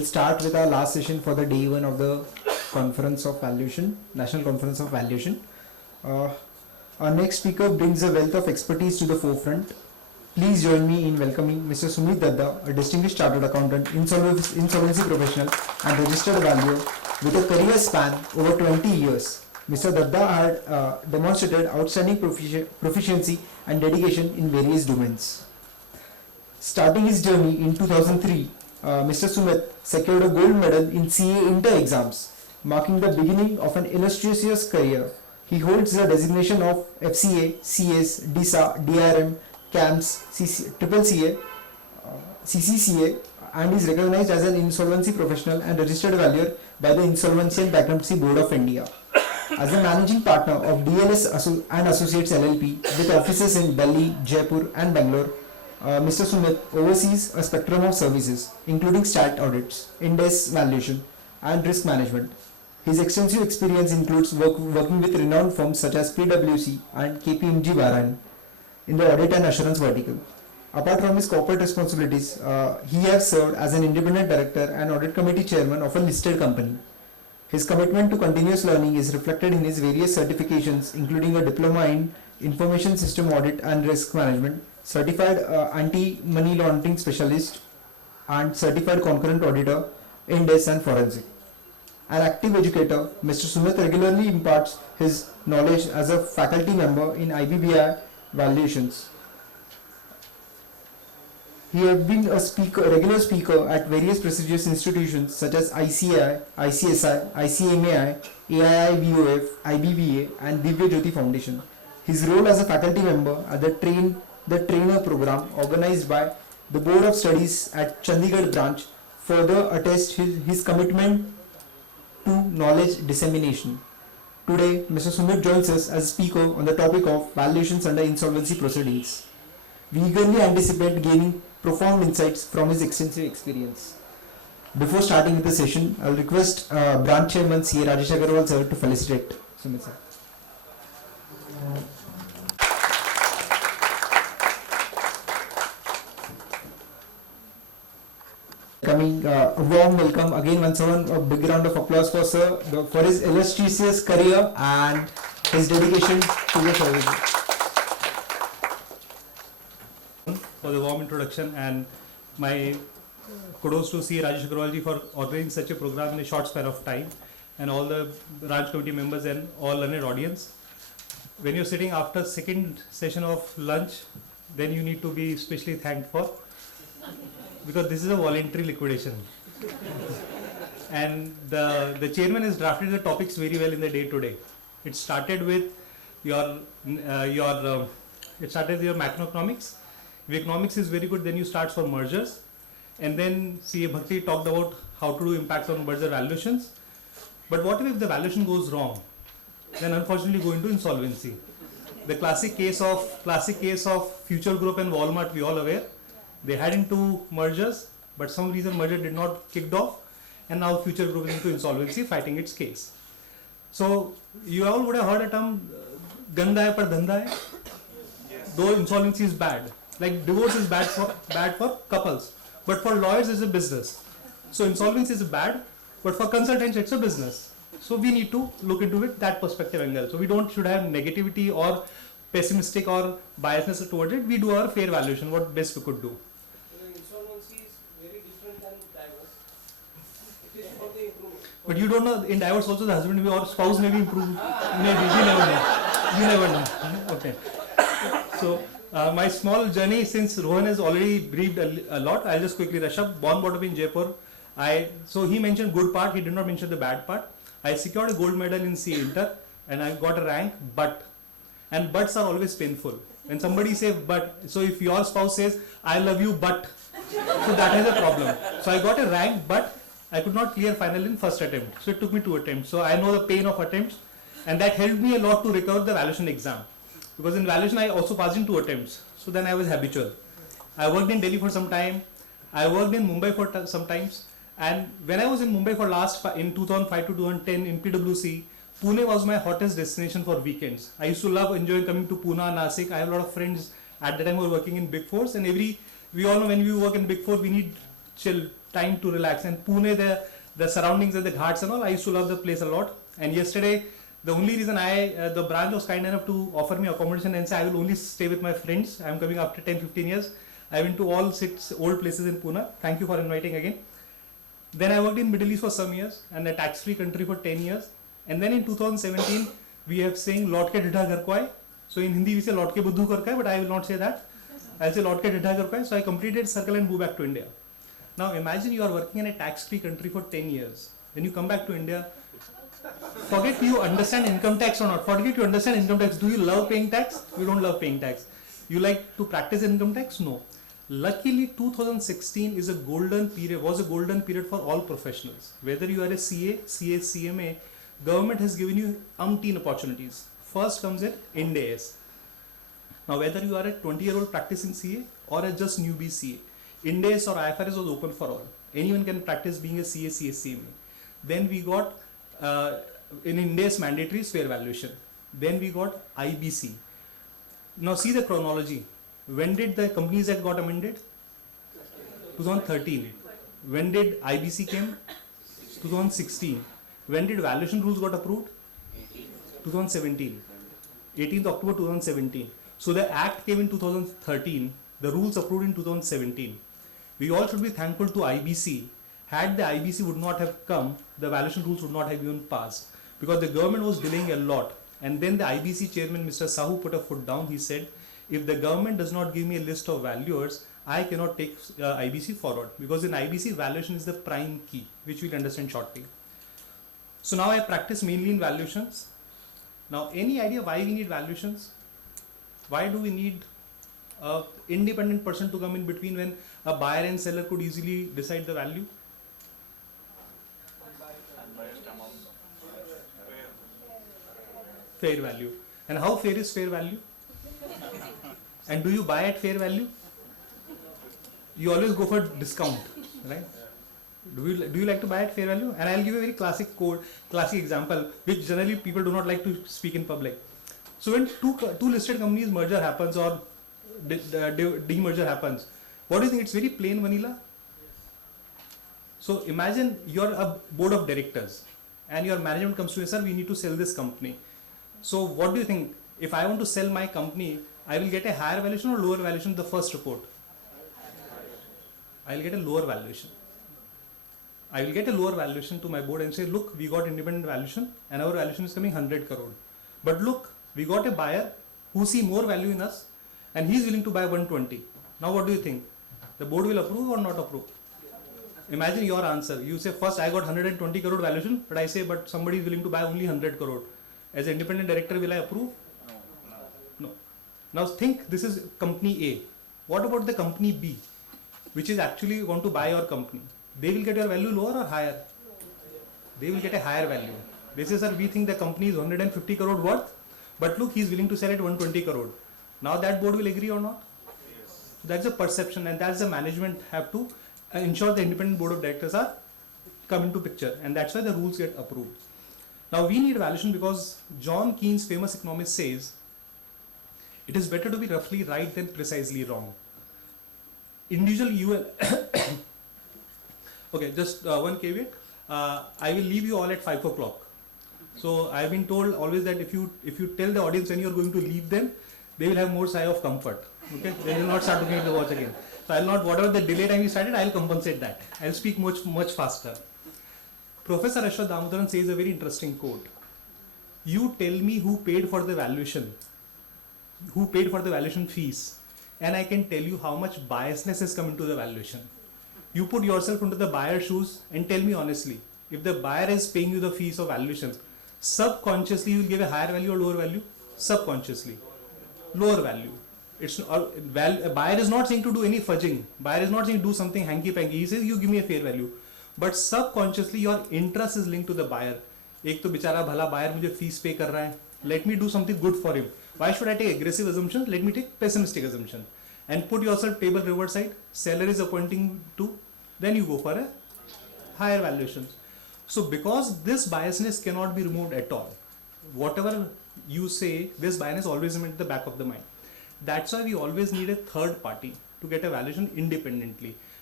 we'll start with our last session for the day one of the Conference of Valuation, National Conference of Valuation. Our next speaker brings a wealth of expertise to the forefront. Please join me in welcoming Mr. Sumit Dhadda, a distinguished chartered accountant, insolvency professional and registered valuer with a career span over 20 years. Mr. Dhadda had demonstrated outstanding proficiency and dedication in various domains. Starting his journey in 2003, Mr. Sumit secured a gold medal in CA Inter exams, marking the beginning of an illustrious career. He holds the designation of FCA, CS, DISA, DRM, CAMS, CCCA, CCCA, and is recognized as an insolvency professional and registered valuer by the Insolvency and Bankruptcy Board of India. As a managing partner of DLS and Associates LLP with offices in Delhi, Jaipur, and Bangalore, Mr. Sumit oversees a spectrum of services, including stat audits, index valuation, and risk management. His extensive experience includes working with renowned firms such as PwC and KPMG Varan in the audit and assurance vertical. Apart from his corporate responsibilities, he has served as an independent director and audit committee chairman of a listed company. His commitment to continuous learning is reflected in his various certifications, including a diploma in Information System Audit and Risk Management, certified anti-money laundering specialist, and certified concurrent auditor in DES and forensic. An active educator, Mr. Sumit regularly imparts his knowledge as a faculty member in IBBI Valuations. He has been a regular speaker at various prestigious institutions such as ICAI, ICSI, ICMAI, AIIVOF, IBBA, and Divya Jyoti Foundation. His role as a faculty member at the Trainer program organized by the Board of Studies at Chandigarh branch further attests his commitment to knowledge dissemination. Today, Mr. Sumit joins us as speaker on the topic of valuations under insolvency proceedings. We eagerly anticipate gaining profound insights from his extensive experience. Before starting with the session, I will request branch chairman C. Rajesh Agarwal sir to felicitate Sumit sir. A warm welcome again once again, a big round of applause for sir for his illustrious career and his dedication to the service. For the warm introduction, and my kudos to C. Rajesh Agarwalji for organizing such a program in a short span of time, and all the branch committee members and all learned audience. When you're sitting after second session of lunch, then you need to be especially thanked for, because this is a voluntary liquidation. And the chairman has drafted the topics very well in the day today. It started with your macroeconomics. If economics is very good, then you start for mergers, and then C.A. Bhakti talked about how to do impact on merger valuations. But what if the valuation goes wrong? Then unfortunately go into insolvency. The classic case of Future Group and Walmart, we all aware. They had into mergers, but some reason merger did not kicked off, and now Future Group is into insolvency, fighting its case. So you all would have heard a term, ganda hai par dhanda hai. Yes. Though insolvency is bad, like divorce is bad for couples, but for lawyers it's a business. So insolvency is bad, but for consultants it's a business. So we need to look into it that perspective angle. So we should have negativity or pessimistic or biasness towards it. We do our fair valuation, what best we could do. Insolvency is very different than divorce. It is for the improvement. But you don't know, in divorce also the husband or spouse may be improved. Maybe, you never know. Okay. So my small journey, since Rohan has already briefed a lot, I'll just quickly rush up. Born, brought up in Jaipur. So he mentioned good part, he did not mention the bad part. I secured a gold medal in CA Inter and I got a rank, and buts are always painful. When somebody says but, so if your spouse says, I love you but, so that is a problem. So I got a rank, but I could not clear final in first attempt. So it took me 2 attempts. So I know the pain of attempts, and that helped me a lot to recover the valuation exam. Because in valuation I also passed in 2 attempts. So then I was habitual. I worked in Delhi for some time. I worked in Mumbai for some times. And when I was in Mumbai for in 2005 to 2010 in PwC, Pune was my hottest destination for weekends. I used to love enjoying coming to Pune, Nasik. I have a lot of friends at the time who were working in Big Fours, and we all know when we work in Big Four, we need chill, time to relax. And Pune, the surroundings and the ghats and all, I used to love the place a lot. And yesterday, the only reason the branch was kind enough to offer me accommodation and say I will only stay with my friends. I am coming after 10-15 years. I went to all 6 old places in Pune. Thank you for inviting again. Then I worked in Middle East for some years and a tax-free country for 10 years. And then in 2017, we have saying Lord ke dhidha ghar ko aaye. So in Hindi we say Lord ke buddhu kar ko aaye, but I will not say that. I'll say Lord ke dhidha ghar ko aaye. So I completed circle and moved back to India. Now imagine you are working in a tax-free country for 10 years. When you come back to India, forget you understand income tax or not. Forget you understand income tax. Do you love paying tax? You don't love paying tax. You like to practice income tax? No. Luckily, 2016 was a golden period for all professionals. Whether you are a CA, CMA, government has given you umpteen opportunities. First comes in Ind AS. Now, whether you are a 20-year-old practicing CA or a just newbie CA, Ind AS or IFRS was open for all. Anyone can practice being a CA, CMA. Then we got in Ind AS mandatory fair valuation. Then we got IBC. Now see the chronology. When did the Companies Act got amended? 2013. When did IBC came? 2016. When did valuation rules got approved? 2017. 18th October 2017. So the Act came in 2013. The rules approved in 2017. We all should be thankful to IBC. Had the IBC would not have come, the valuation rules would not have even passed. Because the government was delaying a lot. And then the IBC chairman, Mr. Sahu, put a foot down. He said, if the government does not give me a list of valuers, I cannot take IBC forward. Because in IBC, valuation is the prime key, which we'll understand shortly. So now I practice mainly in valuations. Now, any idea why we need valuations? Why do we need an independent person to come in between when a buyer and seller could easily decide the value? Fair value. And how fair is fair value? And do you buy at fair value? You always go for discount, right? Do you like to buy at fair value? And I'll give a very classic example, which generally people do not like to speak in public. So when two listed companies merger happens or demerger happens, what do you think? It's very plain vanilla. So imagine you're a board of directors and your management comes to you, sir, we need to sell this company. So what do you think? If I want to sell my company, I will get a higher valuation or lower valuation in the first report? I will get a lower valuation. I will get a lower valuation to my board and say, look, we got independent valuation and our valuation is coming 100 crore. But look, we got a buyer who see more value in us and he is willing to buy 120. Now what do you think? The board will approve or not approve? Imagine your answer. You say, first I got 120 crore valuation, but I say, but somebody is willing to buy only 100 crore. As an independent director, will I approve? No. Now think this is company A. What about the company B, which is actually want to buy your company? They will get your value lower or higher? They will get a higher value. They say, sir, we think the company is 150 crore worth, but look, he is willing to sell at 120 crore. Now that board will agree or not? Yes. That's a perception, and that's the management have to ensure the independent board of directors are come into picture, and that's why the rules get approved. Now we need valuation because John Keynes, famous economist, says it is better to be roughly right than precisely wrong. Individual UL okay, just one caveat. I will leave you all at 5 o'clock. So I have been told always that if you tell the audience when you are going to leave them, they will have more sigh of comfort. Okay, they will not start looking at the watch again. So I will not, whatever the delay time you started, I will compensate that. I will speak much faster. Professor Ashwath Damodaran says a very interesting quote. You tell me who paid for the valuation fees, and I can tell you how much biasness has come into the valuation. You put yourself into the buyer's shoes and tell me honestly, if the buyer is paying you the fees of valuation, subconsciously you will give a higher value or lower value? Subconsciously. Lower value. A buyer is not saying to do any fudging. Buyer is not saying do something hanky-panky. He says you give me a fair value. But subconsciously your interest is linked to the buyer. एक तो बेचारा भला buyer मुझे fees pay कर रहा है. Let me do something good for him. Why should I take aggressive assumptions? Let me take pessimistic assumption. And put yourself table revert side. Seller is appointing to. Then you go for a higher valuation. So because this biasness cannot be removed at all. Whatever you say, this biasness always remains at the back of the mind. That's why we always need a third party to get a valuation independently.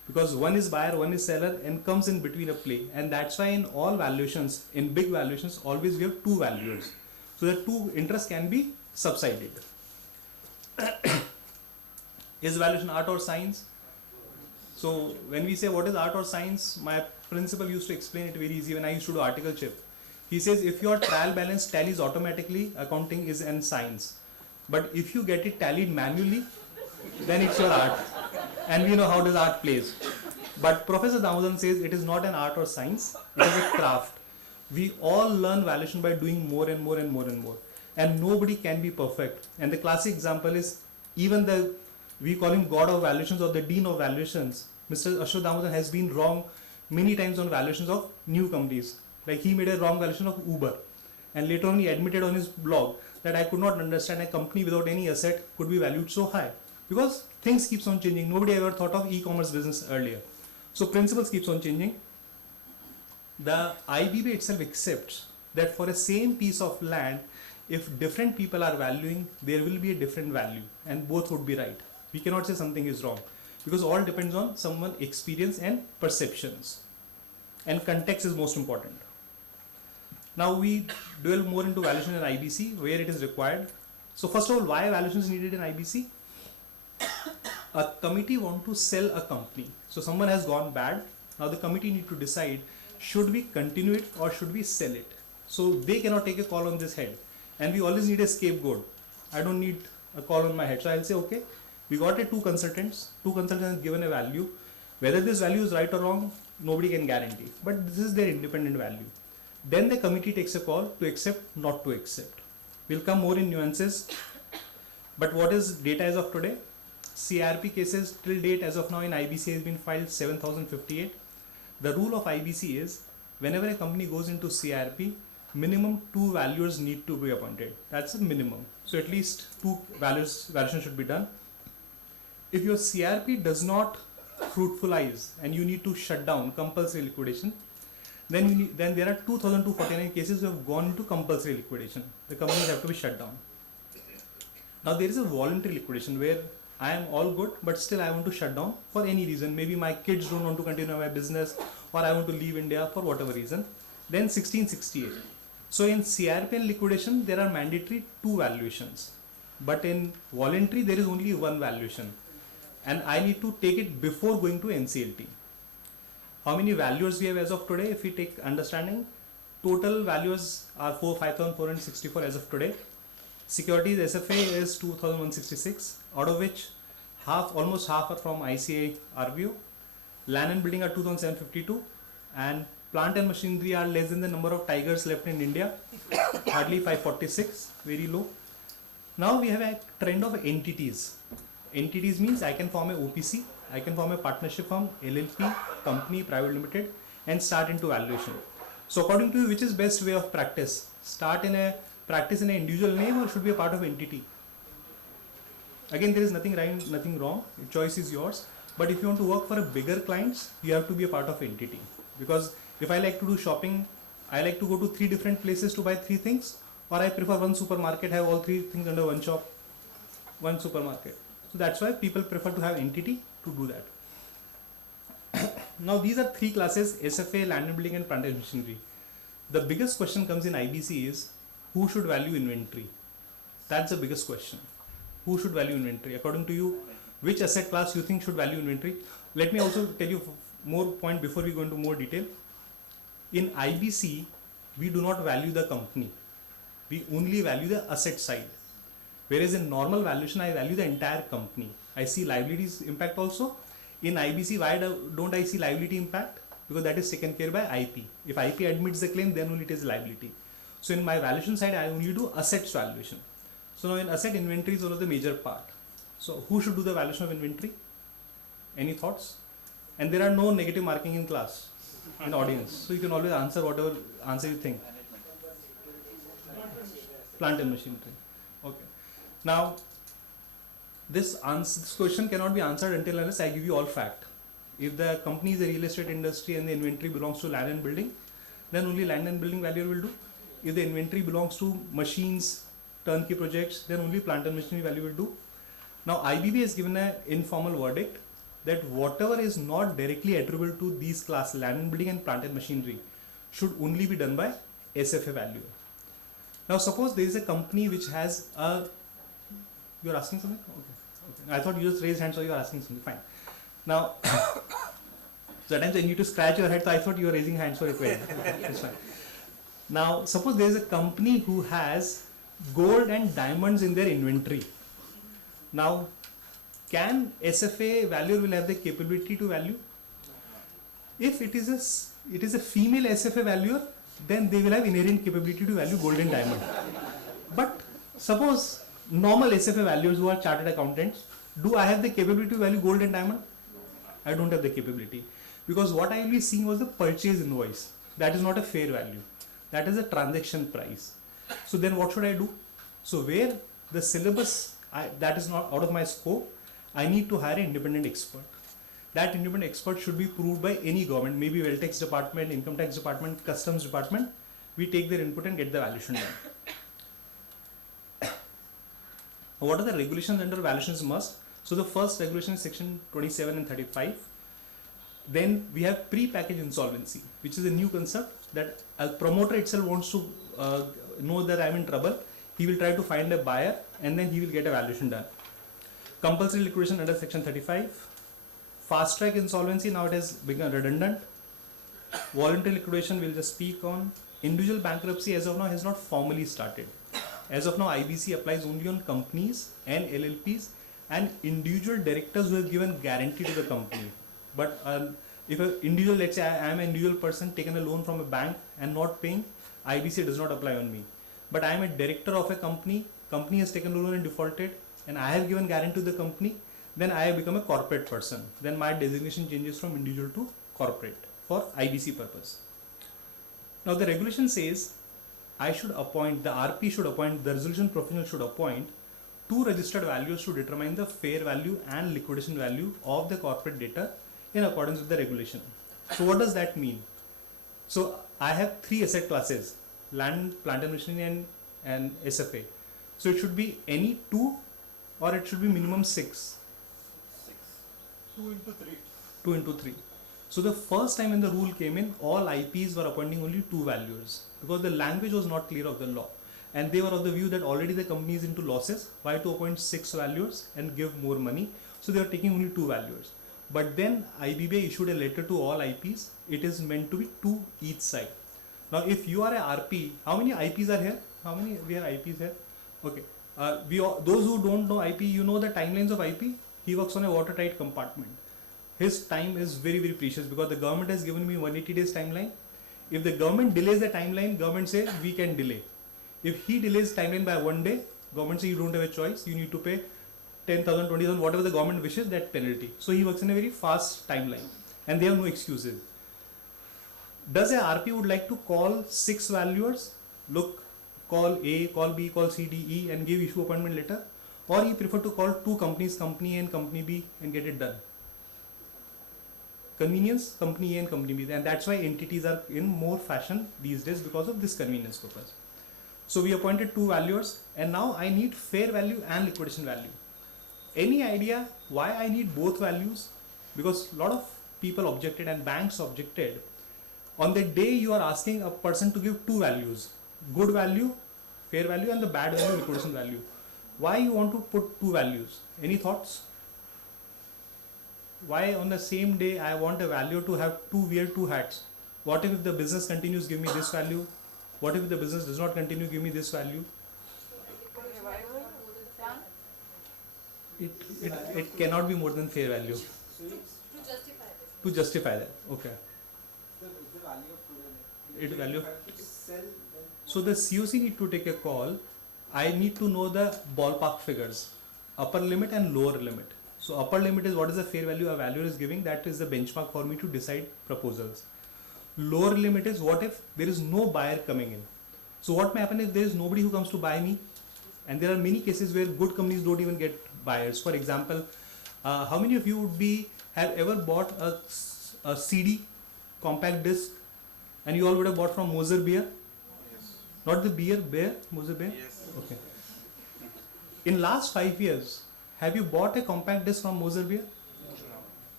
because one is buyer, one is seller, and comes in between a play. And that's why in all valuations, in big valuations, always we have two valuers, so that two interests can be subsided. Is valuation art or science? So when we say what is art or science, my principal used to explain it very easy when I used to do article chip. He says if your trial balance tallies automatically, accounting is an science. But if you get it tallied manually, then it's your art. And we know how does art plays. But Professor Damodaran says it is not an art or science, it is a craft. We all learn valuation by doing more and more and more and more. And nobody can be perfect. And the classic example is even we call him God of valuations or the Dean of valuations. Mr. Ashok Damodaran has been wrong many times on valuations of new companies. Like he made a wrong valuation of Uber. And later on he admitted on his blog that I could not understand a company without any asset could be valued so high. Because things keeps on changing. Nobody ever thought of e-commerce business earlier. So principles keeps on changing. The IBB itself accepts that for a same piece of land, if different people are valuing, there will be a different value and both would be right. We cannot say something is wrong because all depends on someone's experience and perceptions. And context is most important. Now we dwell more into valuation in IBC where it is required. So first of all, why valuation is needed in IBC? A committee want to sell a company. So someone has gone bad. Now the committee need to decide, should we continue it or should we sell it? So they cannot take a call on this head. And we always need a scapegoat. I don't need a call on my head. So I'll say, okay, we got two consultants have given a value. Whether this value is right or wrong, nobody can guarantee. But this is their independent value. Then the committee takes a call to accept, not to accept. We'll come more in nuances. But what is data as of today? CRP cases till date as of now in IBC has been filed 7,058. The rule of IBC is whenever a company goes into CRP, minimum 2 valuers need to be appointed. That's a minimum. So at least 2 valuation should be done. If your CRP does not fruitfulize and you need to shut down compulsory liquidation, then there are 2,249 cases who have gone into compulsory liquidation. The companies have to be shut down. Now there is a voluntary liquidation where I am all good, but still I want to shut down for any reason. Maybe my kids don't want to continue my business, or I want to leave India for whatever reason. Then 1668. So in CRP and liquidation, there are mandatory 2 valuations. But in voluntary, there is only 1 valuation. And I need to take it before going to NCLT. How many valuers we have as of today? If we take understanding, total valuers are 5,464 as of today. Securities SFA is 2,166, out of which almost half are from ICA RBO. Land and building are 2,752, and plant and machinery are less than the number of tigers left in India, hardly 546, very low. Now we have a trend of entities. Entities means I can form a OPC, I can form a partnership firm, LLP, company, private limited, and start into valuation. So according to you, which is best way of practice? Practice in an individual name or should be a part of entity? Again, there is nothing right, nothing wrong. Choice is yours. But if you want to work for a bigger clients, you have to be a part of entity. Because if I like to do shopping, I like to go to 3 different places to buy 3 things, or I prefer one supermarket, have all 3 things under one shop, one supermarket. So that's why people prefer to have entity to do that. Now these are 3 classes: SFA, land and building, and plant and machinery. The biggest question comes in IBC is, who should value inventory? That's the biggest question. Who should value inventory? According to you, which asset class you think should value inventory? Let me also tell you more point before we go into more detail. In IBC, we do not value the company. We only value the asset side. Whereas in normal valuation, I value the entire company. I see liabilities impact also. In IBC, why don't I see liability impact? Because that is taken care by IP. If IP admits the claim, then only it is liability. So in my valuation side, I only do assets valuation. So now in asset, inventory is one of the major part. So who should do the valuation of inventory? Any thoughts? And there are no negative marking in class, in audience. So you can always answer whatever answer you think. Plant and machinery. Okay. Now, this question cannot be answered until unless I give you all fact. If the company is a real estate industry and the inventory belongs to land and building, then only land and building valuer will do. If the inventory belongs to machines, turnkey projects, then only plant and machinery value will do. Now IBB has given an informal verdict that whatever is not directly attributable to these class, land and building and plant and machinery, should only be done by SFA valuer. Now suppose there is a company which has a, you are asking something? Okay. I thought you just raised hand, so you are asking something, fine. Now, sometimes I need to scratch your head, so I thought you were raising hands for a query. It's fine. Now, suppose there is a company who has gold and diamonds in their inventory. Now, can SFA valuer will have the capability to value? If it is a female SFA valuer, then they will have inherent capability to value gold and diamond. But suppose normal SFA valuers who are chartered accountants, do I have the capability to value gold and diamond? I don't have the capability, because what I will be seeing was the purchase invoice. That is not a fair value. That is a transaction price. So then what should I do? So where the syllabus, that is not out of my scope, I need to hire an independent expert. That independent expert should be proved by any government, maybe wealth tax department, income tax department, customs department. We take their input and get the valuation done. What are the regulations under valuations must? So the first regulation is section 27 and 35. Then we have pre-packaged insolvency, which is a new concept that a promoter itself wants to know that I'm in trouble. He will try to find a buyer and then he will get a valuation done. Compulsory liquidation under section 35. Fast track insolvency, now it has become redundant. Voluntary liquidation we'll just speak on. Individual bankruptcy as of now has not formally started. As of now, IBC applies only on companies and LLPs and individual directors who have given guarantee to the company. But if an individual, let's say I am an individual person taken a loan from a bank and not paying, IBC does not apply on me. But I am a director of a company, company has taken a loan and defaulted, and I have given guarantee to the company, then I have become a corporate person. Then my designation changes from individual to corporate for IBC purpose. Now the regulation says I should appoint, the RP should appoint, the resolution professional should appoint 2 registered valuers to determine the fair value and liquidation value of the corporate debtor in accordance with the regulation. So what does that mean? So I have 3 asset classes, land, plant and machinery and SFA. So it should be any 2 or it should be minimum 6. 2 into 3. 2 into 3. So the first time when the rule came in, all IPs were appointing only 2 valuers because the language was not clear of the law. And they were of the view that already the company is into losses. Why to appoint 6 valuers and give more money? So they were taking only 2 valuers. But then IBBA issued a letter to all IPs. It is meant to be 2 each side. Now if you are a RP, how many IPs are here? How many we have IPs here? Okay. Those who don't know IP, you know the timelines of IP. He works on a watertight compartment. His time is very, very precious because the government has given me 180 days timeline. If the government delays the timeline, government say we can delay. If he delays timeline by 1 day, government say you don't have a choice. You need to pay 10,000, 20,000, whatever the government wishes, that penalty. So he works in a very fast timeline and they have no excuses. Does a RP would like to call 6 valuers? Look, call A, call B, call C, D, E and give issue appointment letter? Or he prefer to call 2 companies, company A and company B and get it done? Convenience, company A and company B, and that's why entities are in more fashion these days because of this convenience purpose. So we appointed 2 valuers and now I need fair value and liquidation value. Any idea why I need both values? Because a lot of people objected and banks objected. On the day you are asking a person to give 2 values, good value, fair value and the bad value, liquidation value. Why you want to put 2 values? Any thoughts? Why on the same day I want a value to have wear 2 hats? What if the business continues, give me this value? What if the business does not continue, give me this value? It cannot be more than fair value. To justify that. Okay. It value. So the COC need to take a call. I need to know the ballpark figures, upper limit and lower limit. So upper limit is what is the fair value a valuer is giving, that is the benchmark for me to decide proposals. Lower limit is what if there is no buyer coming in. So what may happen if there is nobody who comes to buy me, and there are many cases where good companies don't even get buyers. For example, how many of you have ever bought a CD, compact disc, and you all would have bought from Moser Beer? Yes. Not the beer, Moser Beer? Yes. Okay. In last 5 years, have you bought a compact disc from Moser Beer?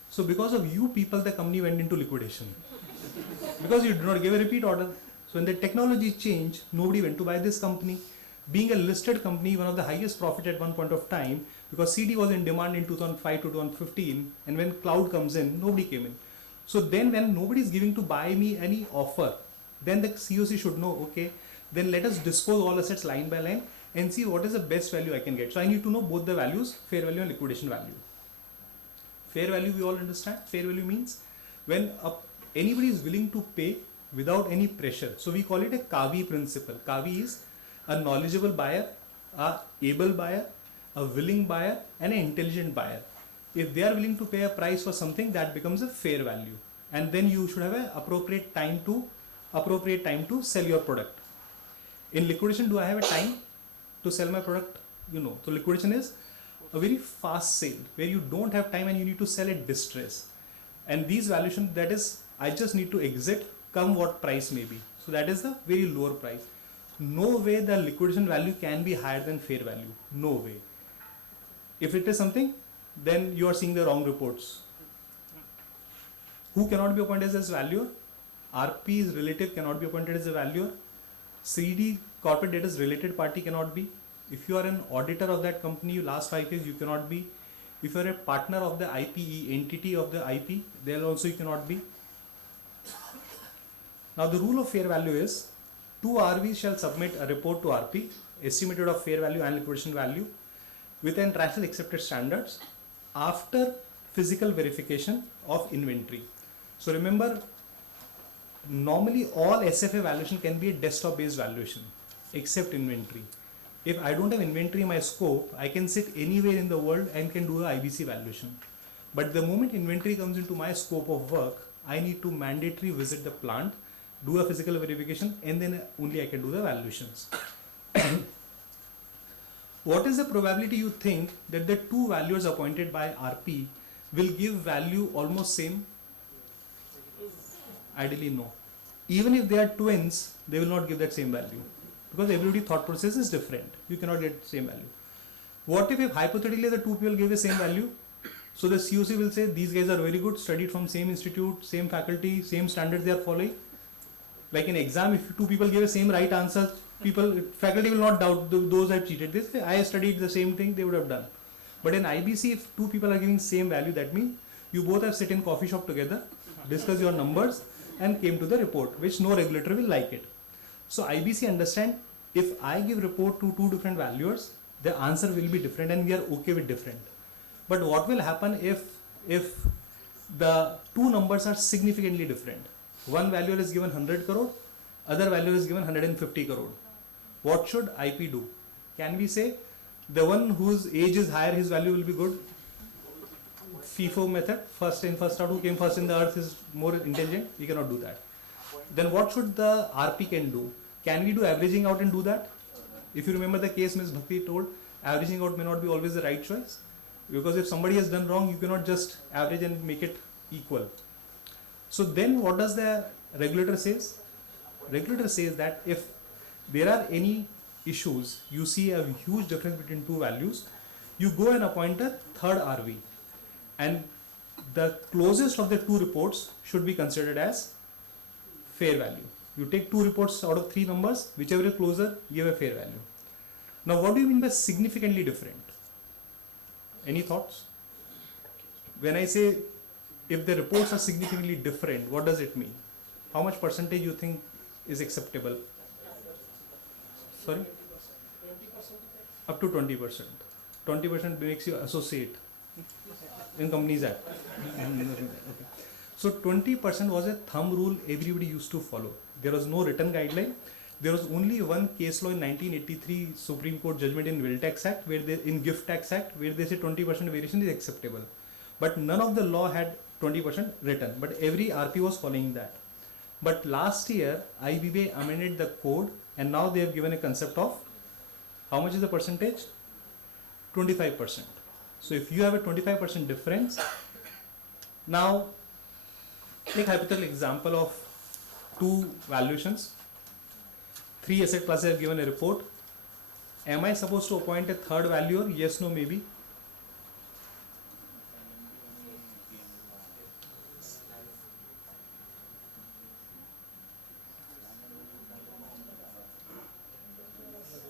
So because of you people, the company went into liquidation. Because you did not give a repeat order. So when the technology changed, nobody went to buy this company. Being a listed company, one of the highest profit at one point of time, because CD was in demand in 2005 to 2015, and when cloud comes in, nobody came in. So then when nobody is giving to buy me any offer, then the COC should know, okay, then let us dispose all assets line by line and see what is the best value I can get. So I need to know both the values, fair value and liquidation value. Fair value we all understand. Fair value means when anybody is willing to pay without any pressure. So we call it a KAVI principle. KAVI is a knowledgeable buyer, a able buyer, a willing buyer and an intelligent buyer. If they are willing to pay a price for something, that becomes a fair value. And then you should have an appropriate time to sell your product. In liquidation, do I have a time to sell my product? You know, so liquidation is a very fast sale where you don't have time and you need to sell at distress. And these valuation, that is, I just need to exit, come what price may be. So that is the very lower price. No way the liquidation value can be higher than fair value. No way. If it is something, then you are seeing the wrong reports. Who cannot be appointed as valuer? RP is relative, cannot be appointed as a valuer. CD, corporate debtors related party, cannot be. If you are an auditor of that company last 5 years, you cannot be. If you are a partner of the IPE, entity of the IP, there also you cannot be. Now the rule of fair value is, two RVs shall submit a report to RP, estimated of fair value and liquidation value, with international accepted standards after physical verification of inventory. So remember, normally all SFA valuation can be a desktop based valuation except inventory. If I don't have inventory in my scope, I can sit anywhere in the world and can do a IBC valuation. But the moment inventory comes into my scope of work, I need to mandatory visit the plant, do a physical verification, and then only I can do the valuations. What is the probability you think that the two valuers appointed by RP will give value almost same? Ideally no. Even if they are twins, they will not give that same value, because everybody's thought process is different. You cannot get same value. What if hypothetically the two people give the same value? So the COC will say these guys are very good, studied from same institute, same faculty, same standards they are following. Like in exam, if two people give the same right answer, faculty will not doubt those have cheated. They say, I studied the same thing, they would have done. But in IBC, if two people are giving same value, that means you both have sit in coffee shop together, discuss your numbers and came to the report, which no regulator will like it. So IBC understand, if I give report to two different valuers, the answer will be different and we are okay with different. But what will happen if the two numbers are significantly different? One valuer is given 100 crore, other valuer is given 150 crore. What should IP do? Can we say the one whose age is higher, his value will be good? FIFO method, first in first out, who came first in the earth is more intelligent. We cannot do that. Then what should the RP can do? Can we do averaging out and do that? If you remember the case Ms. Bhakti told, averaging out may not be always the right choice, because if somebody has done wrong, you cannot just average and make it equal. So then what does the regulator says? Regulator says that if there are any issues, you see a huge difference between two values, you go and appoint a third RV, and the closest of the two reports should be considered as fair value. You take two reports out of three numbers, whichever is closer, give a fair value. Now what do you mean by significantly different? Any thoughts? When I say if the reports are significantly different, what does it mean? How much percentage you think is acceptable? Sorry? 20%. Up to 20%. 20% makes you associate in Companies Act. So 20% was a thumb rule everybody used to follow. There was no written guideline. There was only one case law in 1983 Supreme Court judgment in Will Tax Act, where they, in Gift Tax Act, where they say 20% variation is acceptable. But none of the law had 20% written, but every RP was following that. But last year, IBBA amended the code, and now they have given a concept of how much is the percentage? 25%. So if you have a 25% difference, now take hypothetical example of two valuations. Three asset classes have given a report. Am I supposed to appoint a third valuer? Yes, no, maybe.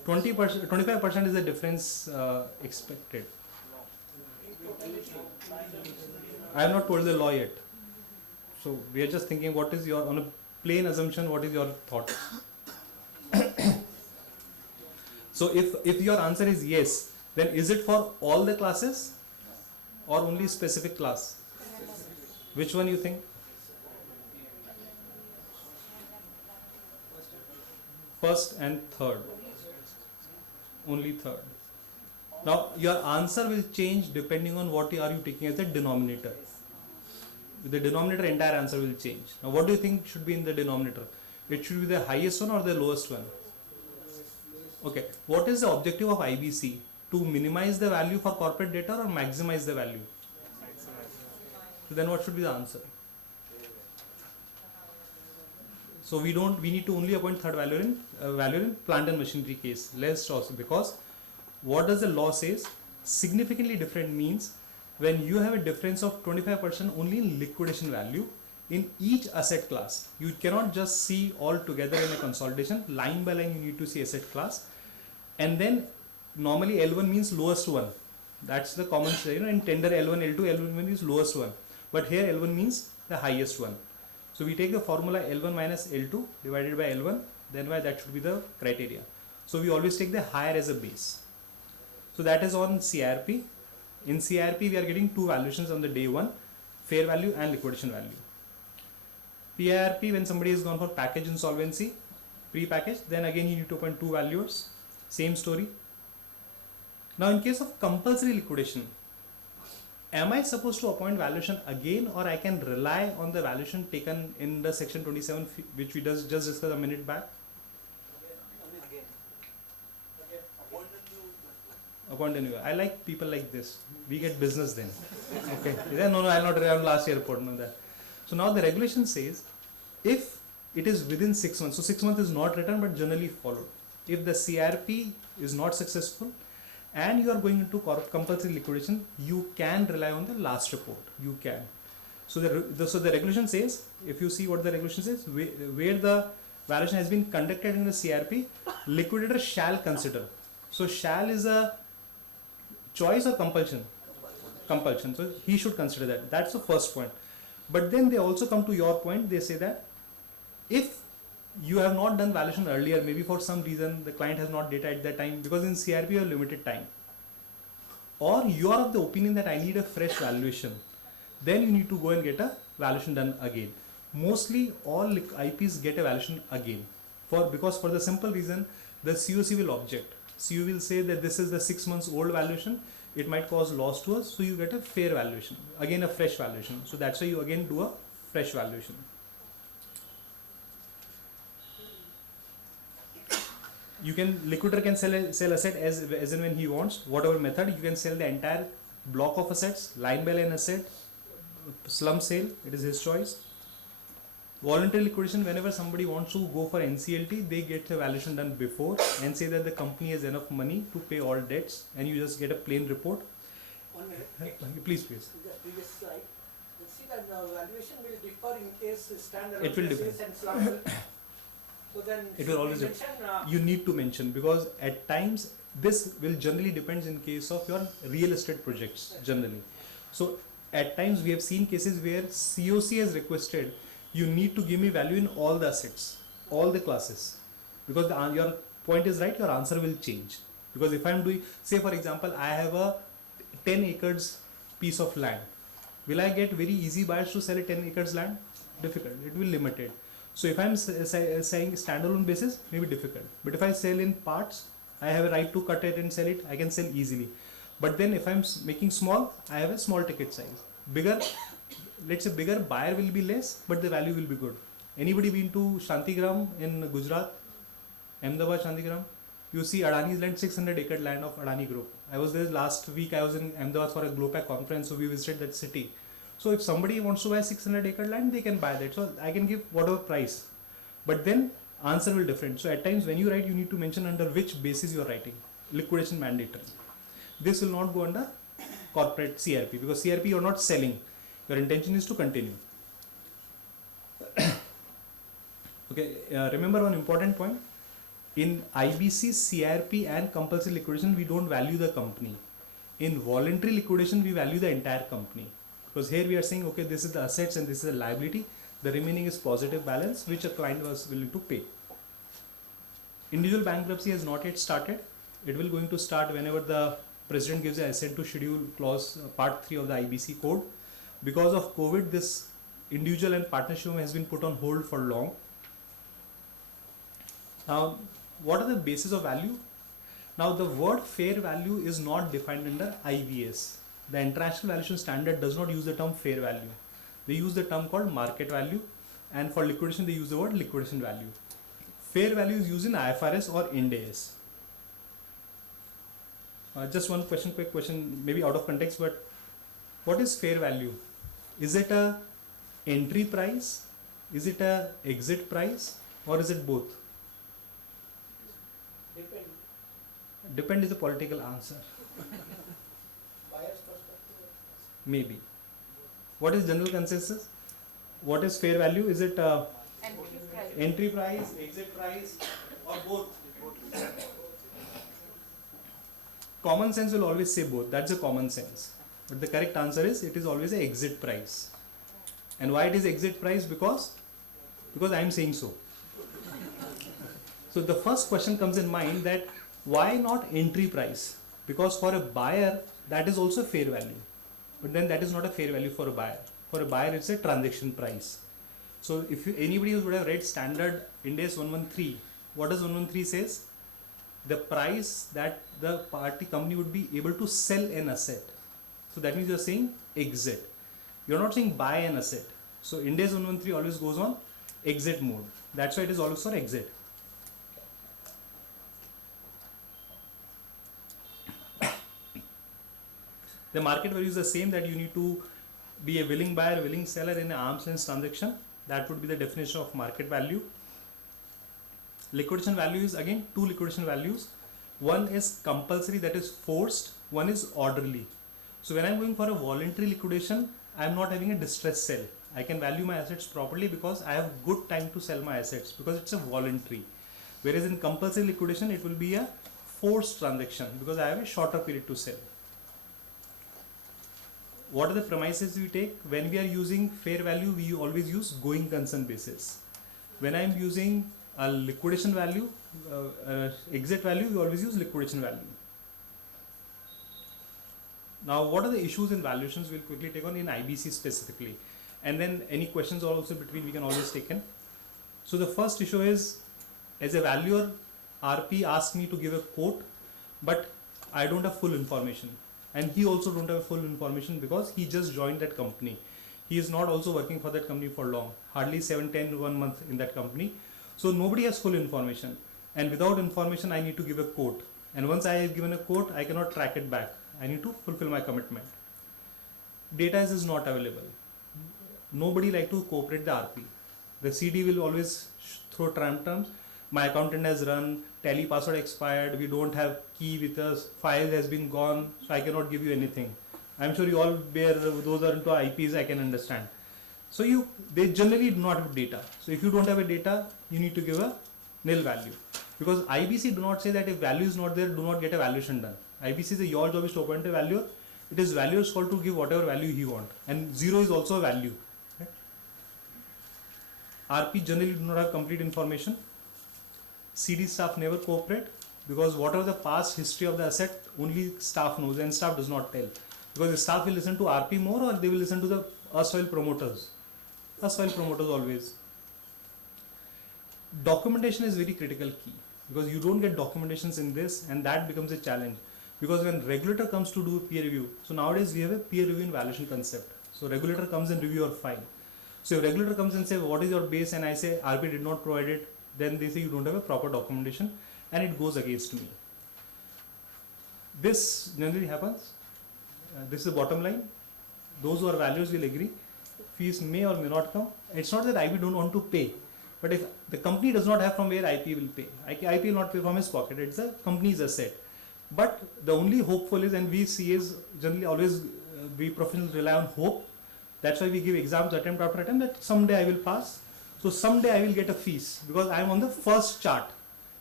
20%, 25% is the difference expected. I have not told the law yet. So we are just thinking what is your, on a plain assumption, what is your thought? So if your answer is yes, then is it for all the classes or only specific class? Which one you think? First and third. Only third. Now your answer will change depending on what are you taking as a denominator. With the denominator, entire answer will change. Now what do you think should be in the denominator? It should be the highest one or the lowest one? Okay. What is the objective of IBC? To minimize the value for corporate data or maximize the value? So then what should be the answer? So we need to only appoint third valuer in plant and machinery case. Let's also, because what does the law says? Significantly different means when you have a difference of 25% only in liquidation value in each asset class. You cannot just see all together in a consolidation. Line by line you need to see asset class. And then normally L1 means lowest one. That's the common, in tender L1, L2, L1 means lowest one. But here L1 means the highest one. So we take the formula L1 minus L2 divided by L1, then why that should be the criteria. So we always take the higher as a base. So that is on CRP. In CRP we are getting two valuations on the day one, fair value and liquidation value. PIRP, when somebody has gone for package insolvency, pre-package, then again you need to appoint two valuers, same story. Now in case of compulsory liquidation, am I supposed to appoint valuation again or I can rely on the valuation taken in the section 27 which we just discussed a minute back? Appoint a new. I like people like this. We get business then. Okay. No, I'll not rely on last year report. No, that. So now the regulation says if it is within 6 months, so 6 months is not written but generally followed. If the CRP is not successful and you are going into compulsory liquidation, you can rely on the last report. You can. So the regulation says, if you see what the regulation says, where the valuation has been conducted in the CRP, liquidator shall consider. So shall is a choice or compulsion? Compulsion. So he should consider that. That's the first point. But then they also come to your point. They say that if you have not done valuation earlier, maybe for some reason the client has not data at that time, because in CRP you have limited time, or you are of the opinion that I need a fresh valuation, then you need to go and get a valuation done again. Mostly all IPs get a valuation again, because for the simple reason the COC will object. CU will say that this is the 6 months old valuation, it might cause loss to us, so you get a fair valuation, again a fresh valuation. So that's why you again do a fresh valuation. You can, liquidator can sell asset as and when he wants, whatever method. You can sell the entire block of assets, line by line asset, slump sale, it is his choice. Voluntary liquidation, whenever somebody wants to go for NCLT, they get the valuation done before and say that the company has enough money to pay all debts, and you just get a plain report. 1 minute. Please. In the previous slide, you see that the valuation will differ in case standard It will differ. and slump. So then It will always mention, you need to mention, because at times this will generally depends in case of your real estate projects generally. So at times we have seen cases where COC has requested you need to give me value in all the assets, all the classes, because your point is right, your answer will change. Because if I am doing, say for example, I have a 10 acres piece of land, will I get very easy buyers to sell a 10 acres land? Difficult, it will limited. So if I am saying standalone basis, maybe difficult. But if I sell in parts, I have a right to cut it and sell it, I can sell easily. But then if I am making small, I have a small ticket size. Bigger, let's say bigger buyer will be less, but the value will be good. Anybody been to Shantigram in Gujarat, Ahmedabad Shantigram? You see Adani's land, 600 acre land of Adani Group. I was there last week, I was in Ahmedabad for a Global conference, so we visited that city. So if somebody wants to buy 600 acre land, they can buy that. So I can give whatever price. But then answer will different. So at times when you write, you need to mention under which basis you are writing. Liquidation mandatory. This will not go under corporate CRP, because CRP you are not selling. Your intention is to continue. Okay, remember one important point. In IBC, CRP and compulsory liquidation, we don't value the company. In voluntary liquidation, we value the entire company. Because here we are saying, okay, this is the assets and this is the liability. The remaining is positive balance, which a client was willing to pay. Individual bankruptcy has not yet started. It will going to start whenever the president gives an assent to schedule clause part 3 of the IBC code. Because of COVID, this individual and partnership has been put on hold for long. Now, what are the basis of value? Now, the word fair value is not defined under IVS. The International Valuation Standard does not use the term fair value. They use the term called market value, and for liquidation they use the word liquidation value. Fair value is used in IFRS or Ind AS. Just one question, quick question, maybe out of context, but what is fair value? Is it a entry price? Is it a exit price? Or is it both? Depend. Depend is a political answer. Buyer's perspective. Maybe. What is general consensus? What is fair value? Is it entry price, exit price, or both? Common sense will always say both. That's a common sense. But the correct answer is it is always an exit price. And why it is exit price? Because I am saying so. So the first question comes in mind that why not entry price? Because for a buyer that is also fair value. But then that is not a fair value for a buyer. For a buyer it's a transaction price. So if anybody who would have read standard Ind AS 113, what does 113 says? The price that the party company would be able to sell an asset. So that means you are saying exit. You are not saying buy an asset. So Ind AS 113 always goes on exit mode. That's why it is always for exit. The market value is the same, that you need to be a willing buyer, willing seller in an arm's length transaction. That would be the definition of market value. Liquidation value is again two liquidation values. One is compulsory, that is forced. One is orderly. So when I am going for a voluntary liquidation, I am not having a distress sale. I can value my assets properly because I have good time to sell my assets because it's a voluntary. Whereas in compulsory liquidation, it will be a forced transaction because I have a shorter period to sell. What are the premises we take? When we are using fair value, we always use going concern basis. When I am using a liquidation value, exit value, we always use liquidation value. Now, what are the issues in valuations? We'll quickly take on in IBC specifically. And then any questions are also between we can always take in. So the first issue is, as a valuer, RP asked me to give a quote, but I don't have full information. And he also don't have full information because he just joined that company. He is not also working for that company for long, hardly 7, 10, 1 month in that company. So nobody has full information. And without information, I need to give a quote. And once I have given a quote, I cannot track it back. I need to fulfill my commitment. Data is not available. Nobody like to cooperate the RP. The CD will always throw tramp terms. My accountant has run, tally password expired, we don't have key with us, file has been gone, so I cannot give you anything. I'm sure you all bear, those are into IPs, I can understand. So they generally do not have data. So if you don't have a data, you need to give a nil value. Because IBC do not say that if value is not there, do not get a valuation done. IBC says your job is to appoint a valuer. It is valuer's call to give whatever value he wants. And 0 is also a value. Right? RP generally do not have complete information. CD staff never cooperate because whatever the past history of the asset, only staff knows and staff does not tell. Because the staff will listen to RP more or they will listen to the erstwhile promoters. Erstwhile promoters always. Documentation is very critical key because you don't get documentations in this and that becomes a challenge. Because when regulator comes to do peer review, so nowadays we have a peer review and valuation concept. So regulator comes and review your file. So if regulator comes and say what is your base and I say RP did not provide it, then they say you don't have a proper documentation and it goes against me. This generally happens. This is the bottom line. Those who are valuers will agree. Fees may or may not come. It's not that IP don't want to pay, but if the company does not have from where IP will pay, IP will not pay from his pocket. It's a company's asset. But the only hopeful is, and we CAs generally always we professionals rely on hope. That's why we give exams attempt after attempt that someday I will pass. So someday I will get a fees because I am on the first chart.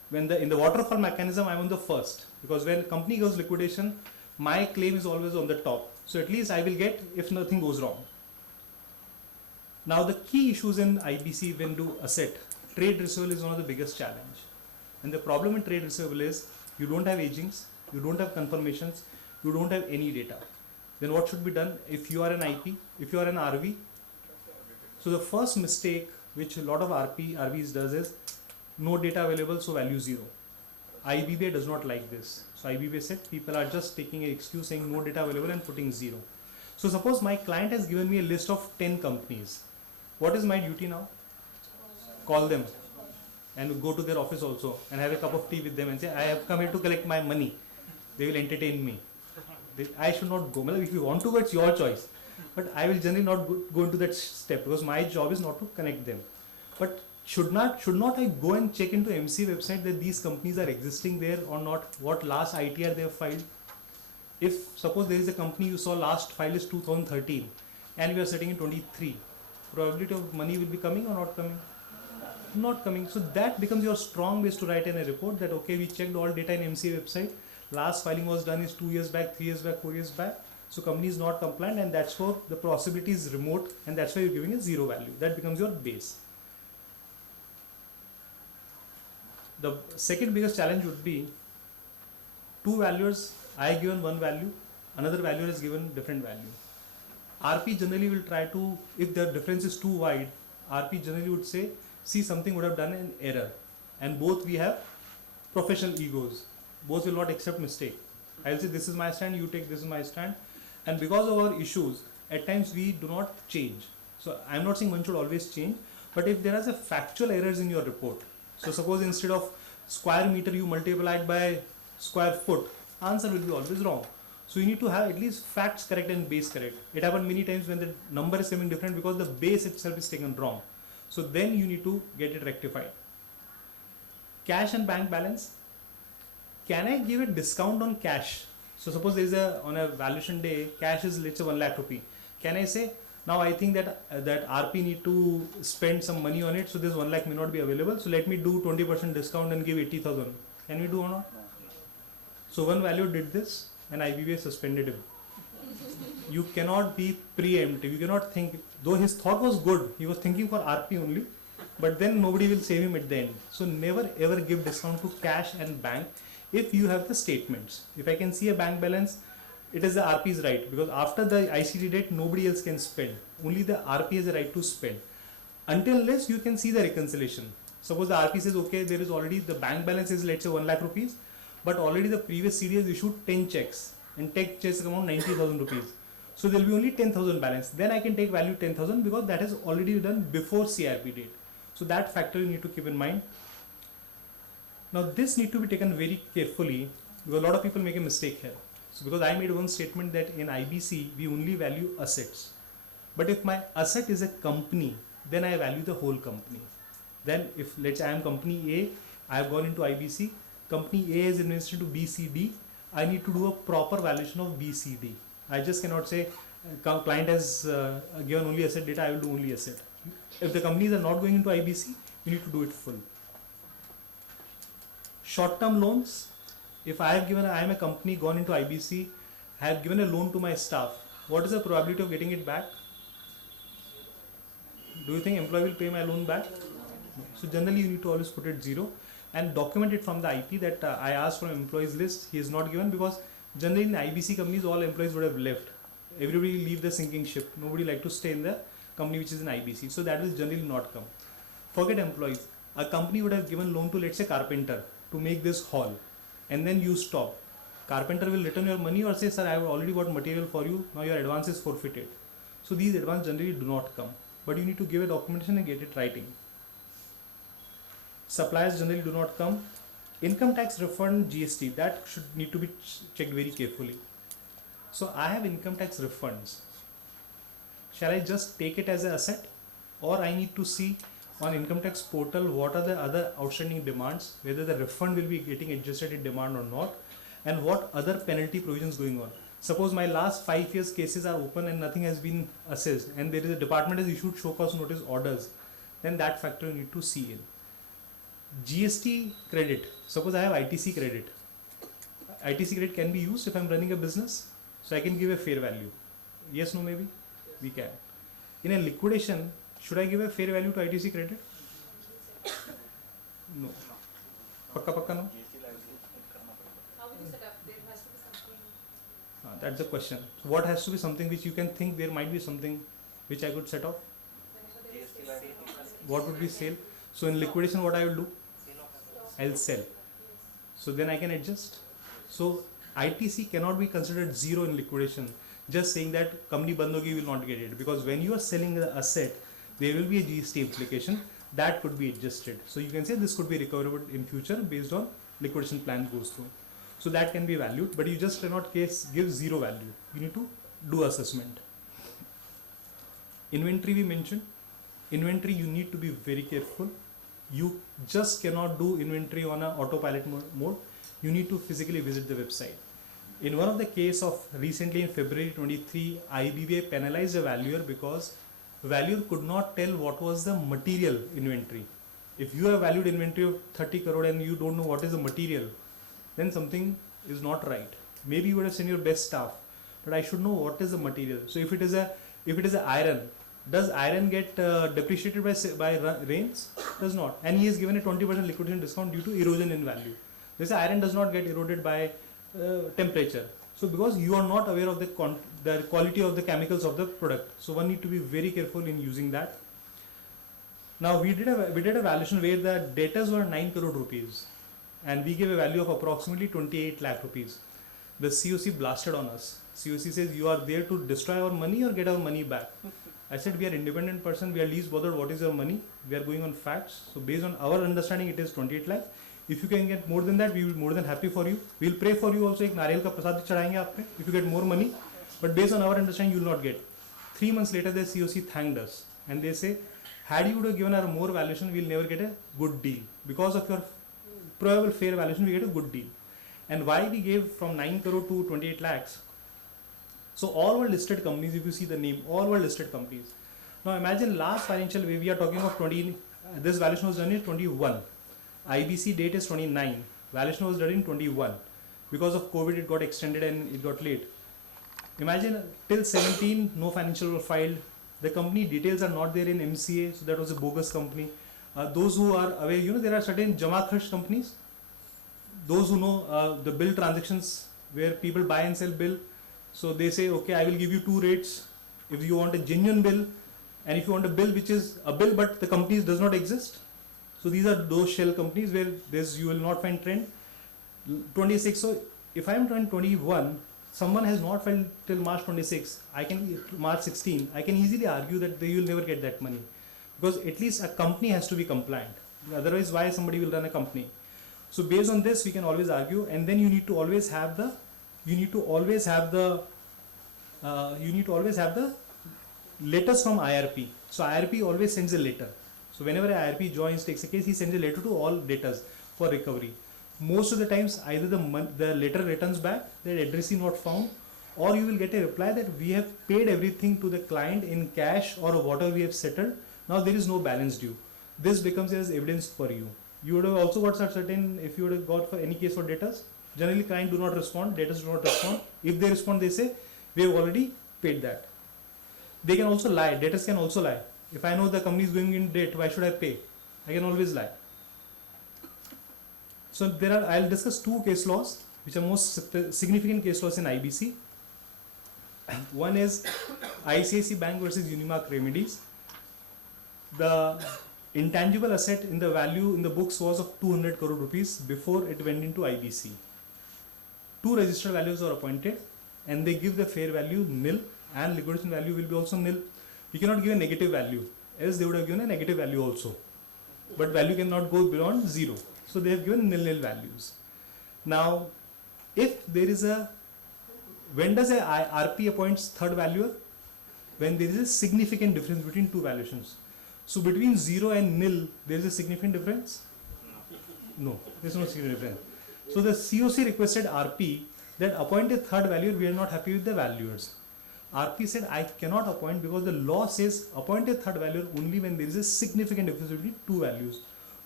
when in the waterfall mechanism, I'm on the first, because when company goes liquidation, my claim is always on the top. So at least I will get if nothing goes wrong. Now the key issues in IBC when do asset, trade receivable is one of the biggest challenge. And the problem in trade receivable is you don't have agings, you don't have confirmations, you don't have any data. Then what should be done if you are an IP, if you are an RV? So the first mistake which a lot of RVs does is no data available, so value 0. IBBA does not like this. So IBBA said people are just taking an excuse saying no data available and putting 0. So suppose my client has given me a list of 10 companies. What is my duty now? Call them and go to their office also and have a cup of tea with them and say, I have come here to collect my money. They will entertain me. I should not go. If you want to go, it's your choice. But I will generally not go into that step because my job is not to connect them. But should not I go and check into MC website that these companies are existing there or not? What last ITR they have filed? If suppose there is a company you saw last file is 2013 and we are sitting in 23, probability of money will be coming or not coming? Not coming. So that becomes your strong base to write in a report that okay, we checked all data in MC website. Last filing was done is 2 years back, 3 years back, 4 years back. So company is not compliant and that's why the possibility is remote and that's why you're giving a 0 value. That becomes your base. The second biggest challenge would be two valuers. I have given one value, another valuer has given different value. RP generally will try to, if the difference is too wide, RP generally would say, see something would have done an error. And both we have professional egos. Both will not accept mistake. I will say this is my stand, you take this is my stand. And because of our issues, at times we do not change. So I am not saying one should always change, but if there are factual errors in your report, so suppose instead of square meter you multiply it by square foot, answer will be always wrong. So you need to have at least facts correct and base correct. It happened many times when the number is coming different because the base itself is taken wrong. So then you need to get it rectified. Cash and bank balance. Can I give a discount on cash? So suppose there is on a valuation day, cash is let's say 1 lakh rupee. Can I say, now I think that RP need to spend some money on it, so this 1 lakh may not be available, so let me do 20% discount and give 80,000. Can we do or not? So one value did this and IBBA suspended him. You cannot be preemptive, you cannot think, though his thought was good, he was thinking for RP only, but then nobody will save him at the end. So never ever give discount to cash and bank if you have the statements. If I can see a bank balance, it is the RP's right, because after the ICD date nobody else can spend, only the RP has the right to spend until unless you can see the reconciliation. Suppose the RP says okay, there is already the bank balance is let's say 1 lakh rupees, but already the previous CD has issued 10 checks and 10 checks amount 90,000 rupees, so there will be only 10,000 balance, then I can take value 10,000 because that is already done before CRP date. So that factor you need to keep in mind. Now this need to be taken very carefully because a lot of people make a mistake here. So because I made one statement that in IBC we only value assets, but if my asset is a company, then I value the whole company. Then if let's say I am company A, I have gone into IBC, company A is invested into BCD, I need to do a proper valuation of BCD. I just cannot say client has given only asset data, I will do only asset. If the companies are not going into IBC, you need to do it full. Short-term loans. If I am a company gone into IBC, I have given a loan to my staff, what is the probability of getting it back? Do you think employee will pay my loan back? No. So generally you need to always put it 0 and document it from the IP that I asked for an employees list, he is not given, because generally in IBC companies all employees would have left. Everybody leave the sinking ship. Nobody like to stay in the company which is in IBC. So that will generally not come. Forget employees. A company would have given loan to let's say carpenter to make this hall, and then you stop. Carpenter will return your money or say, sir, I have already got material for you, now your advance is forfeited. So these advances generally do not come, but you need to give a documentation and get it writing. Suppliers generally do not come. Income tax refund, GST, that should need to be checked very carefully. So I have income tax refunds. Shall I just take it as an asset, or I need to see on income tax portal what are the other outstanding demands, whether the refund will be getting adjusted in demand or not, and what other penalty provisions going on. Suppose my last 5 years cases are open and nothing has been assessed, and there is a department has issued show cause notice orders, then that factor you need to see in. GST credit. Suppose I have ITC credit. ITC credit can be used if I'm running a business, so I can give a fair value. Yes, no, maybe? We can. In a liquidation, should I give a fair value to ITC credit? No. Pakka pakka no? How will you set up? There has to be something. That's the question. So what has to be something which you can think there might be something which I could set off? Whenever there is this, What would be sale? So in liquidation, what I will do? I'll sell. So then I can adjust. So ITC cannot be considered zero in liquidation. Just saying that company band hogi will not get it, because when you are selling the asset, there will be a GST implication that could be adjusted. So you can say this could be recoverable in future based on liquidation plan goes through. So that can be valued, but you just cannot give zero value. You need to do assessment. Inventory we mentioned. Inventory you need to be very careful. You just cannot do inventory on an autopilot mode. You need to physically visit the website. In one of the case of recently in February 23, IBBA penalized a valuer because valuer could not tell what was the material inventory. If you have valued inventory of 30 crore and you don't know what is the material, then something is not right. Maybe you would have sent your best staff, but I should know what is the material. So if it is a iron, does iron get depreciated by rains? Does not. And he is given a 20% liquidation discount due to erosion in value. This iron does not get eroded by temperature. So because you are not aware of the quality of the chemicals of the product, so one need to be very careful in using that. Now we did a valuation where the debtors were 9 crore rupees, and we gave a value of approximately 28 lakh rupees. The COC blasted on us. COC says you are there to destroy our money or get our money back. I said we are independent person, we are least bothered what is your money. We are going on facts. So based on our understanding, it is 28 lakh. If you can get more than that, we will be more than happy for you. We will pray for you also. एक नारियल का प्रसाद चढ़ाएंगे आप पे. If you get more money, but based on our understanding, you will not get. 3 months later, the COC thanked us and they say, had you would have given our more valuation, we will never get a good deal. Because of your probable fair valuation, we get a good deal. And why we gave from 9 crore to 28 lakhs? So all were listed companies. If you see the name, all were listed companies. Now imagine last financial year, we are talking of 20. This valuation was done in 21. IBC date is 29. Valuation was done in 21. Because of COVID, it got extended and it got late. Imagine till 17, no financial were filed. The company details are not there in MCA, so that was a bogus company. Those who are aware, there are certain Jama Kharch companies. Those who know the bill transactions where people buy and sell bill. So they say, okay, I will give you 2 rates. If you want a genuine bill, and if you want a bill which is a bill but the company does not exist. So these are those shell companies where you will not find trend. 26. So if I am trying 21, someone has not filed till March 26. March 16. I can easily argue that they will never get that money, because at least a company has to be compliant. Otherwise, why somebody will run a company? So based on this, we can always argue, and then you need to always have the letters from IRP. So IRP always sends a letter. So whenever IRP joins, takes a case, he sends a letter to all debtors for recovery. Most of the times, either the letter returns back, that address is not found, or you will get a reply that we have paid everything to the client in cash or whatever we have settled. Now there is no balance due. This becomes as evidence for you. You would have also got certain, if you would have got for any case for debtors, generally client do not respond, debtors do not respond. If they respond, they say, we have already paid that. They can also lie, debtors can also lie. If I know the company is going in debt, why should I pay? I can always lie. So I'll discuss 2 case laws, which are most significant case laws in IBC. One is ICICI Bank versus Unimark Remedies. The intangible asset in the value in the books was of 200 crore rupees before it went into IBC. 2 registered values are appointed, and they give the fair value nil, and liquidation value will be also nil. You cannot give a negative value, else they would have given a negative value also. But value cannot go beyond 0. So they have given nil values. Now, if there is when does a RP appoints third valuer? When there is a significant difference between 2 valuations. So between 0 and nil, there is a significant difference? No, there is no significant difference. So the COC requested RP that appoint a third valuer, we are not happy with the valuers. RP said, I cannot appoint because the law says appoint a third valuer only when there is a significant difference between 2 values.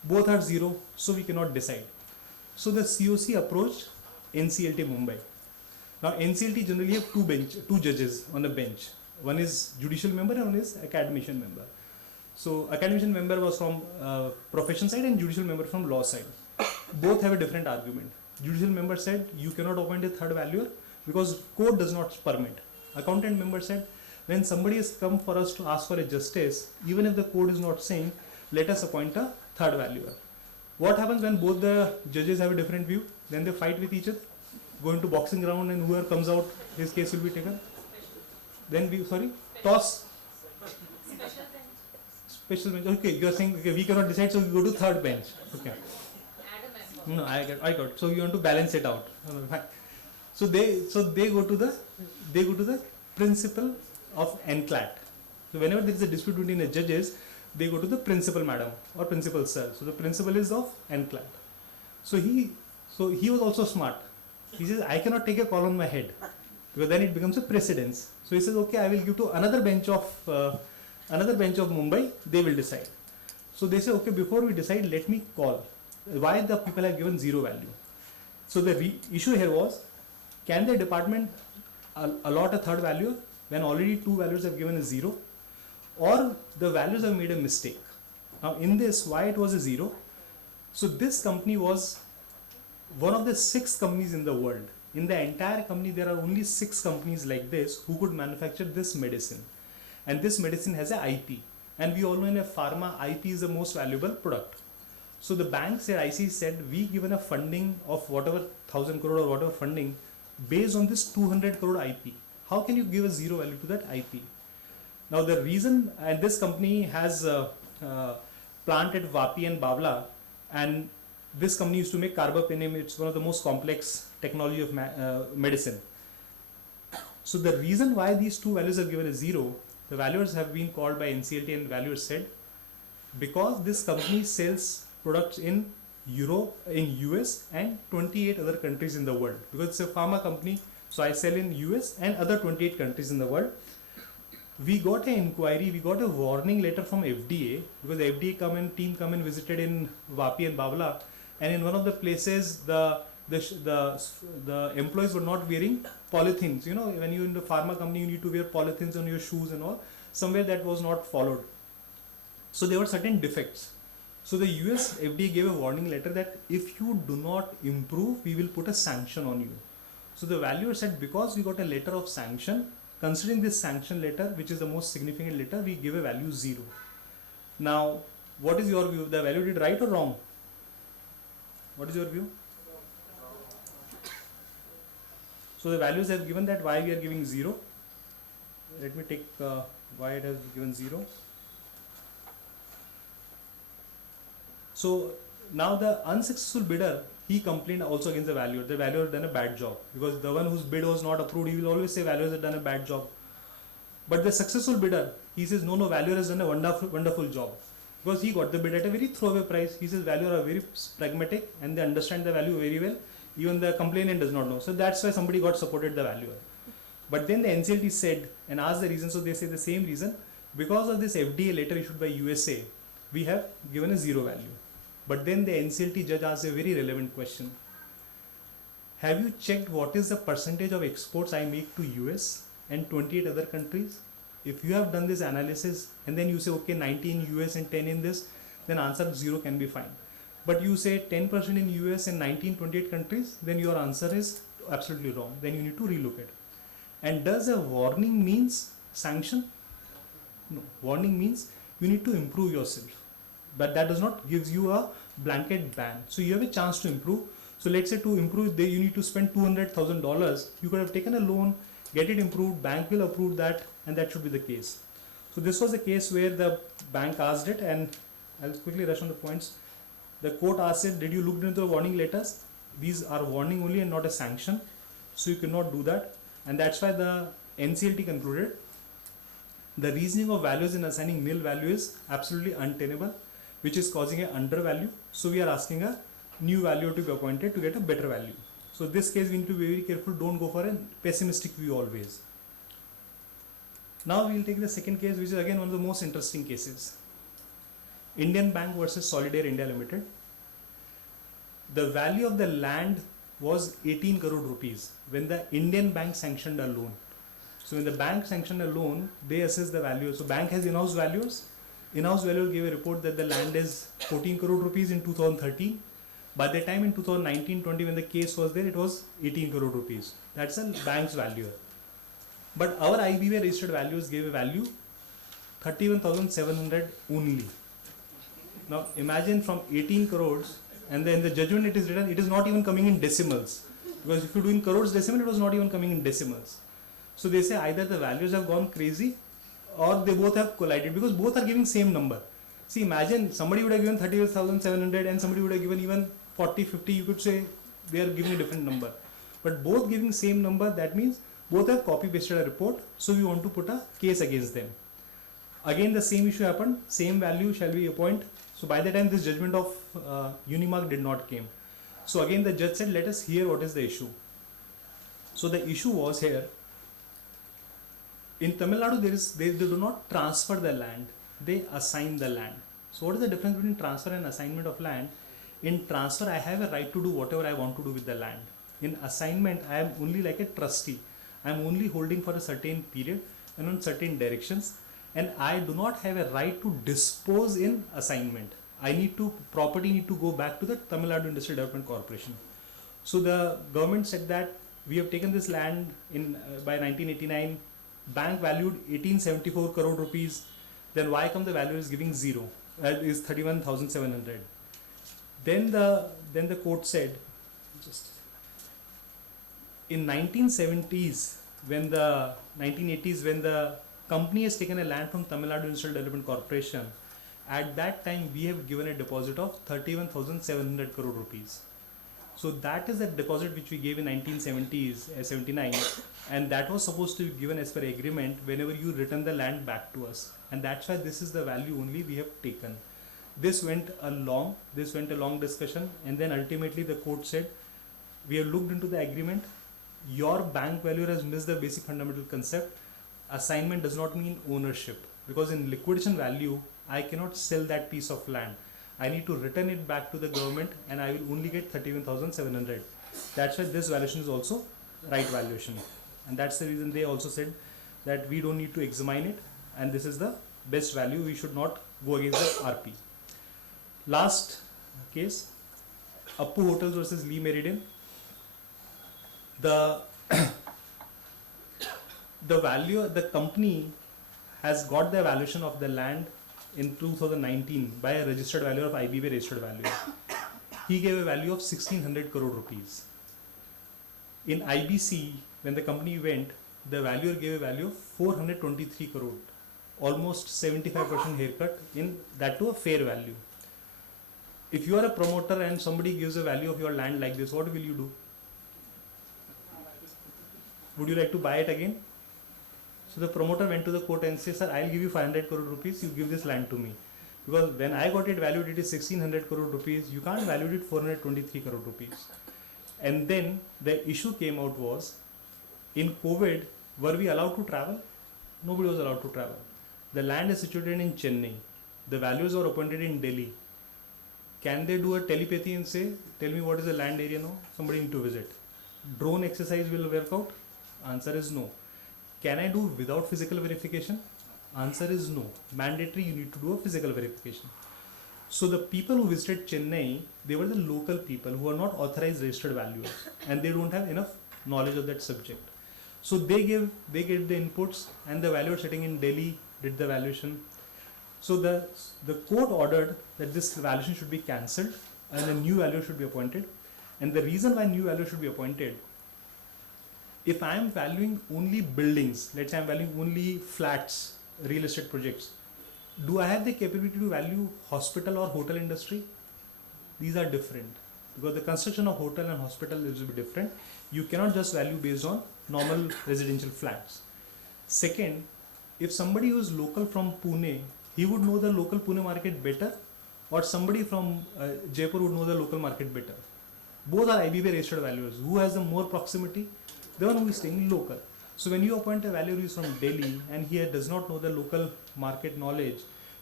both are 0, so we cannot decide. So the COC approached NCLT Mumbai. Now NCLT generally have two judges on a bench. One is judicial member and one is academician member. So academician member was from profession side and judicial member from law side. Both have a different argument. Judicial member said you cannot appoint a third valuer because code does not permit. Accountant member said when somebody has come for us to ask for a justice, even if the code is not saying, let us appoint a third valuer. What happens when both the judges have a different view? Then they fight with each other, go into boxing ground, and whoever comes out, his case will be taken. Then toss. Special bench. Special bench. Okay, you are saying okay, we cannot decide, so we go to third bench. Okay. Add a member. No, I got. So you want to balance it out. Fine. So they go to the principal of NCLAT. So whenever there is a dispute between the judges, they go to the principal madam or principal sir. So the principal is of NCLAT. So he was also smart. He says I cannot take a call on my head because then it becomes a precedence. So he says okay, I will give to another bench of Mumbai. They will decide. So they say okay, before we decide, let me call why the people have given 0 value. So the issue here was, can the department allot a third valuer when already 2 valuers have given a 0, or the values have made a mistake? Now in this, why it was a 0? So this company was one of the 6 companies in the world. In the entire company, there are only 6 companies like this who could manufacture this medicine. And this medicine has a IP. And we all know in a pharma, IP is the most valuable product. So the bank said, IC said, we given a funding of whatever 1,000 crore or whatever funding based on this 200 crore IP. How can you give a 0 value to that IP? Now the reason, and this company has plant at Vapi and Bavla, and this company used to make carbapenem. It's one of the most complex technology of medicine. So the reason why these 2 values are given a 0, the valuers have been called by NCLT, and valuers said, because this company sells products in Europe, in US and 28 other countries in the world. Because it's a pharma company, so I sell in US and other 28 countries in the world. We got an inquiry, we got a warning letter from FDA, because the FDA team come and visited in Vapi and Bavla, and in one of the places the employees were not wearing polythenes. You know, when you're in the pharma company, you need to wear polythenes on your shoes and all. Somewhere that was not followed. So there were certain defects. So the US FDA gave a warning letter that if you do not improve, we will put a sanction on you. So the valuer said, because we got a letter of sanction, considering this sanction letter, which is the most significant letter, we give a value 0. Now, what is your view? The value did right or wrong? What is your view? So the values have given that why we are giving 0. Let me take why it has given 0. So now the unsuccessful bidder, he complained also against the valuer. The valuer done a bad job, because the one whose bid was not approved, he will always say valuers have done a bad job. But the successful bidder, he says no, valuer has done a wonderful job, because he got the bid at a very throwaway price. He says valuer are very pragmatic and they understand the value very well. Even the complainant does not know. So that's why somebody got supported the valuer. But then the NCLT said and asked the reason. So they say the same reason. Because of this FDA letter issued by USA, we have given a 0 value. But then the NCLT judge asked a very relevant question. Have you checked what is the percentage of exports I make to US and 28 other countries? If you have done this analysis and then you say, okay, 19 US and 10 in this, then answer 0 can be fine. But you say 10% in US and 19, 28 countries, then your answer is absolutely wrong. Then you need to relook it. And does a warning means sanction? No. Warning means you need to improve yourself. But that does not give you a blanket ban. So you have a chance to improve. So let's say to improve, you need to spend $200,000. You could have taken a loan, get it improved, bank will approve that, and that should be the case. So this was a case where the bank asked it, and I'll quickly rush on the points. The court asked it, did you look into the warning letters? These are warning only and not a sanction. So you cannot do that. And that's why the NCLT concluded the reasoning of values in assigning nil value is absolutely untenable, which is causing an undervalue. So we are asking a new value to be appointed to get a better value. So this case we need to be very careful. Don't go for a pessimistic view always. Now we will take the second case, which is again one of the most interesting cases. Indian Bank versus Solidaire India Limited. The value of the land was 18 crore rupees when the Indian Bank sanctioned a loan. So when the bank sanctioned a loan, they assess the value. So bank has in-house values. In-house value gave a report that the land is 14 crore rupees in 2013. By the time in 2019-20 when the case was there, it was 18 crore rupees. That's a bank's value. But our IBA registered values gave a value 31,700 only. Now imagine from 18 crores, and then the judgment it is written, it is not even coming in decimals. Because if you do in crores decimal, it was not even coming in decimals. So they say either the values have gone crazy or they both have collided, because both are giving same number. See, imagine somebody would have given 31,700 and somebody would have given even 40, 50, you could say they are giving a different number. But both giving same number, that means both have copy pasted a report, so we want to put a case against them. Again the same issue happened, same value shall we appoint. So by the time this judgment of Unimark did not came. So again the judge said, let us hear what is the issue. So the issue was here, in Tamil Nadu they do not transfer the land, they assign the land. So what is the difference between transfer and assignment of land? In transfer I have a right to do whatever I want to do with the land. In assignment I am only like a trustee. I am only holding for a certain period and on certain directions, and I do not have a right to dispose in assignment. Property need to go back to the Tamil Nadu Industrial Development Corporation. So the government said that we have taken this land in by 1989, bank valued 1874 crore rupees, then why come the value is giving zero, is 31,700. Then the court said, just in 1970s, when the 1980s, when the company has taken a land from Tamil Nadu Industrial Development Corporation, at that time we have given a deposit of 31,700 crore rupees. So that is the deposit which we gave in 1970s, 79, and that was supposed to be given as per agreement whenever you return the land back to us, and that's why this is the value only we have taken. This went a long discussion, and then ultimately the court said, we have looked into the agreement, your bank valuer has missed the basic fundamental concept. Assignment does not mean ownership, because in liquidation value I cannot sell that piece of land. I need to return it back to the government, and I will only get 31,700. That's why this valuation is also right valuation, and that's the reason they also said that we don't need to examine it, and this is the best value. We should not go against the RP. Last case, Appu Hotels versus Lee Meridian. The value, the company has got the valuation of the land in 2019 by a registered value of IBB registered value. He gave a value of 1600 crore rupees. In IBC, when the company went, the valuer gave a value of 423 crore, almost 75% haircut in that to a fair value. If you are a promoter and somebody gives a value of your land like this, what will you do? Would you like to buy it again? So the promoter went to the court and said, sir, I'll give you 500 crore rupees, you give this land to me. Because when I got it valued, it is 1600 crore rupees, you can't value it 423 crore rupees. And then the issue came out was, in COVID, were we allowed to travel? Nobody was allowed to travel. The land is situated in Chennai. The values were appointed in Delhi. Can they do a telepathy and say, tell me what is the land area now? Somebody need to visit. Drone exercise will work out? Answer is no. Can I do without physical verification? Answer is no. Mandatory, you need to do a physical verification. So the people who visited Chennai, they were the local people who are not authorized registered valuers, and they don't have enough knowledge of that subject. So they gave the inputs, and the valuer sitting in Delhi did the valuation. So the court ordered that this valuation should be cancelled and a new valuer should be appointed. And the reason why new valuer should be appointed, if I am valuing only buildings, let's say I am valuing only flats, real estate projects, do I have the capability to value hospital or hotel industry? These are different, because the construction of hotel and hospital is different. You cannot just value based on normal residential flats. Second, if somebody who is local from Pune, he would know the local Pune market better, or somebody from Jaipur would know the local market better. Both are IBB registered valuers. Who has the more proximity? The one who is staying local. So when you appoint a valuer who is from Delhi and he does not know the local market knowledge,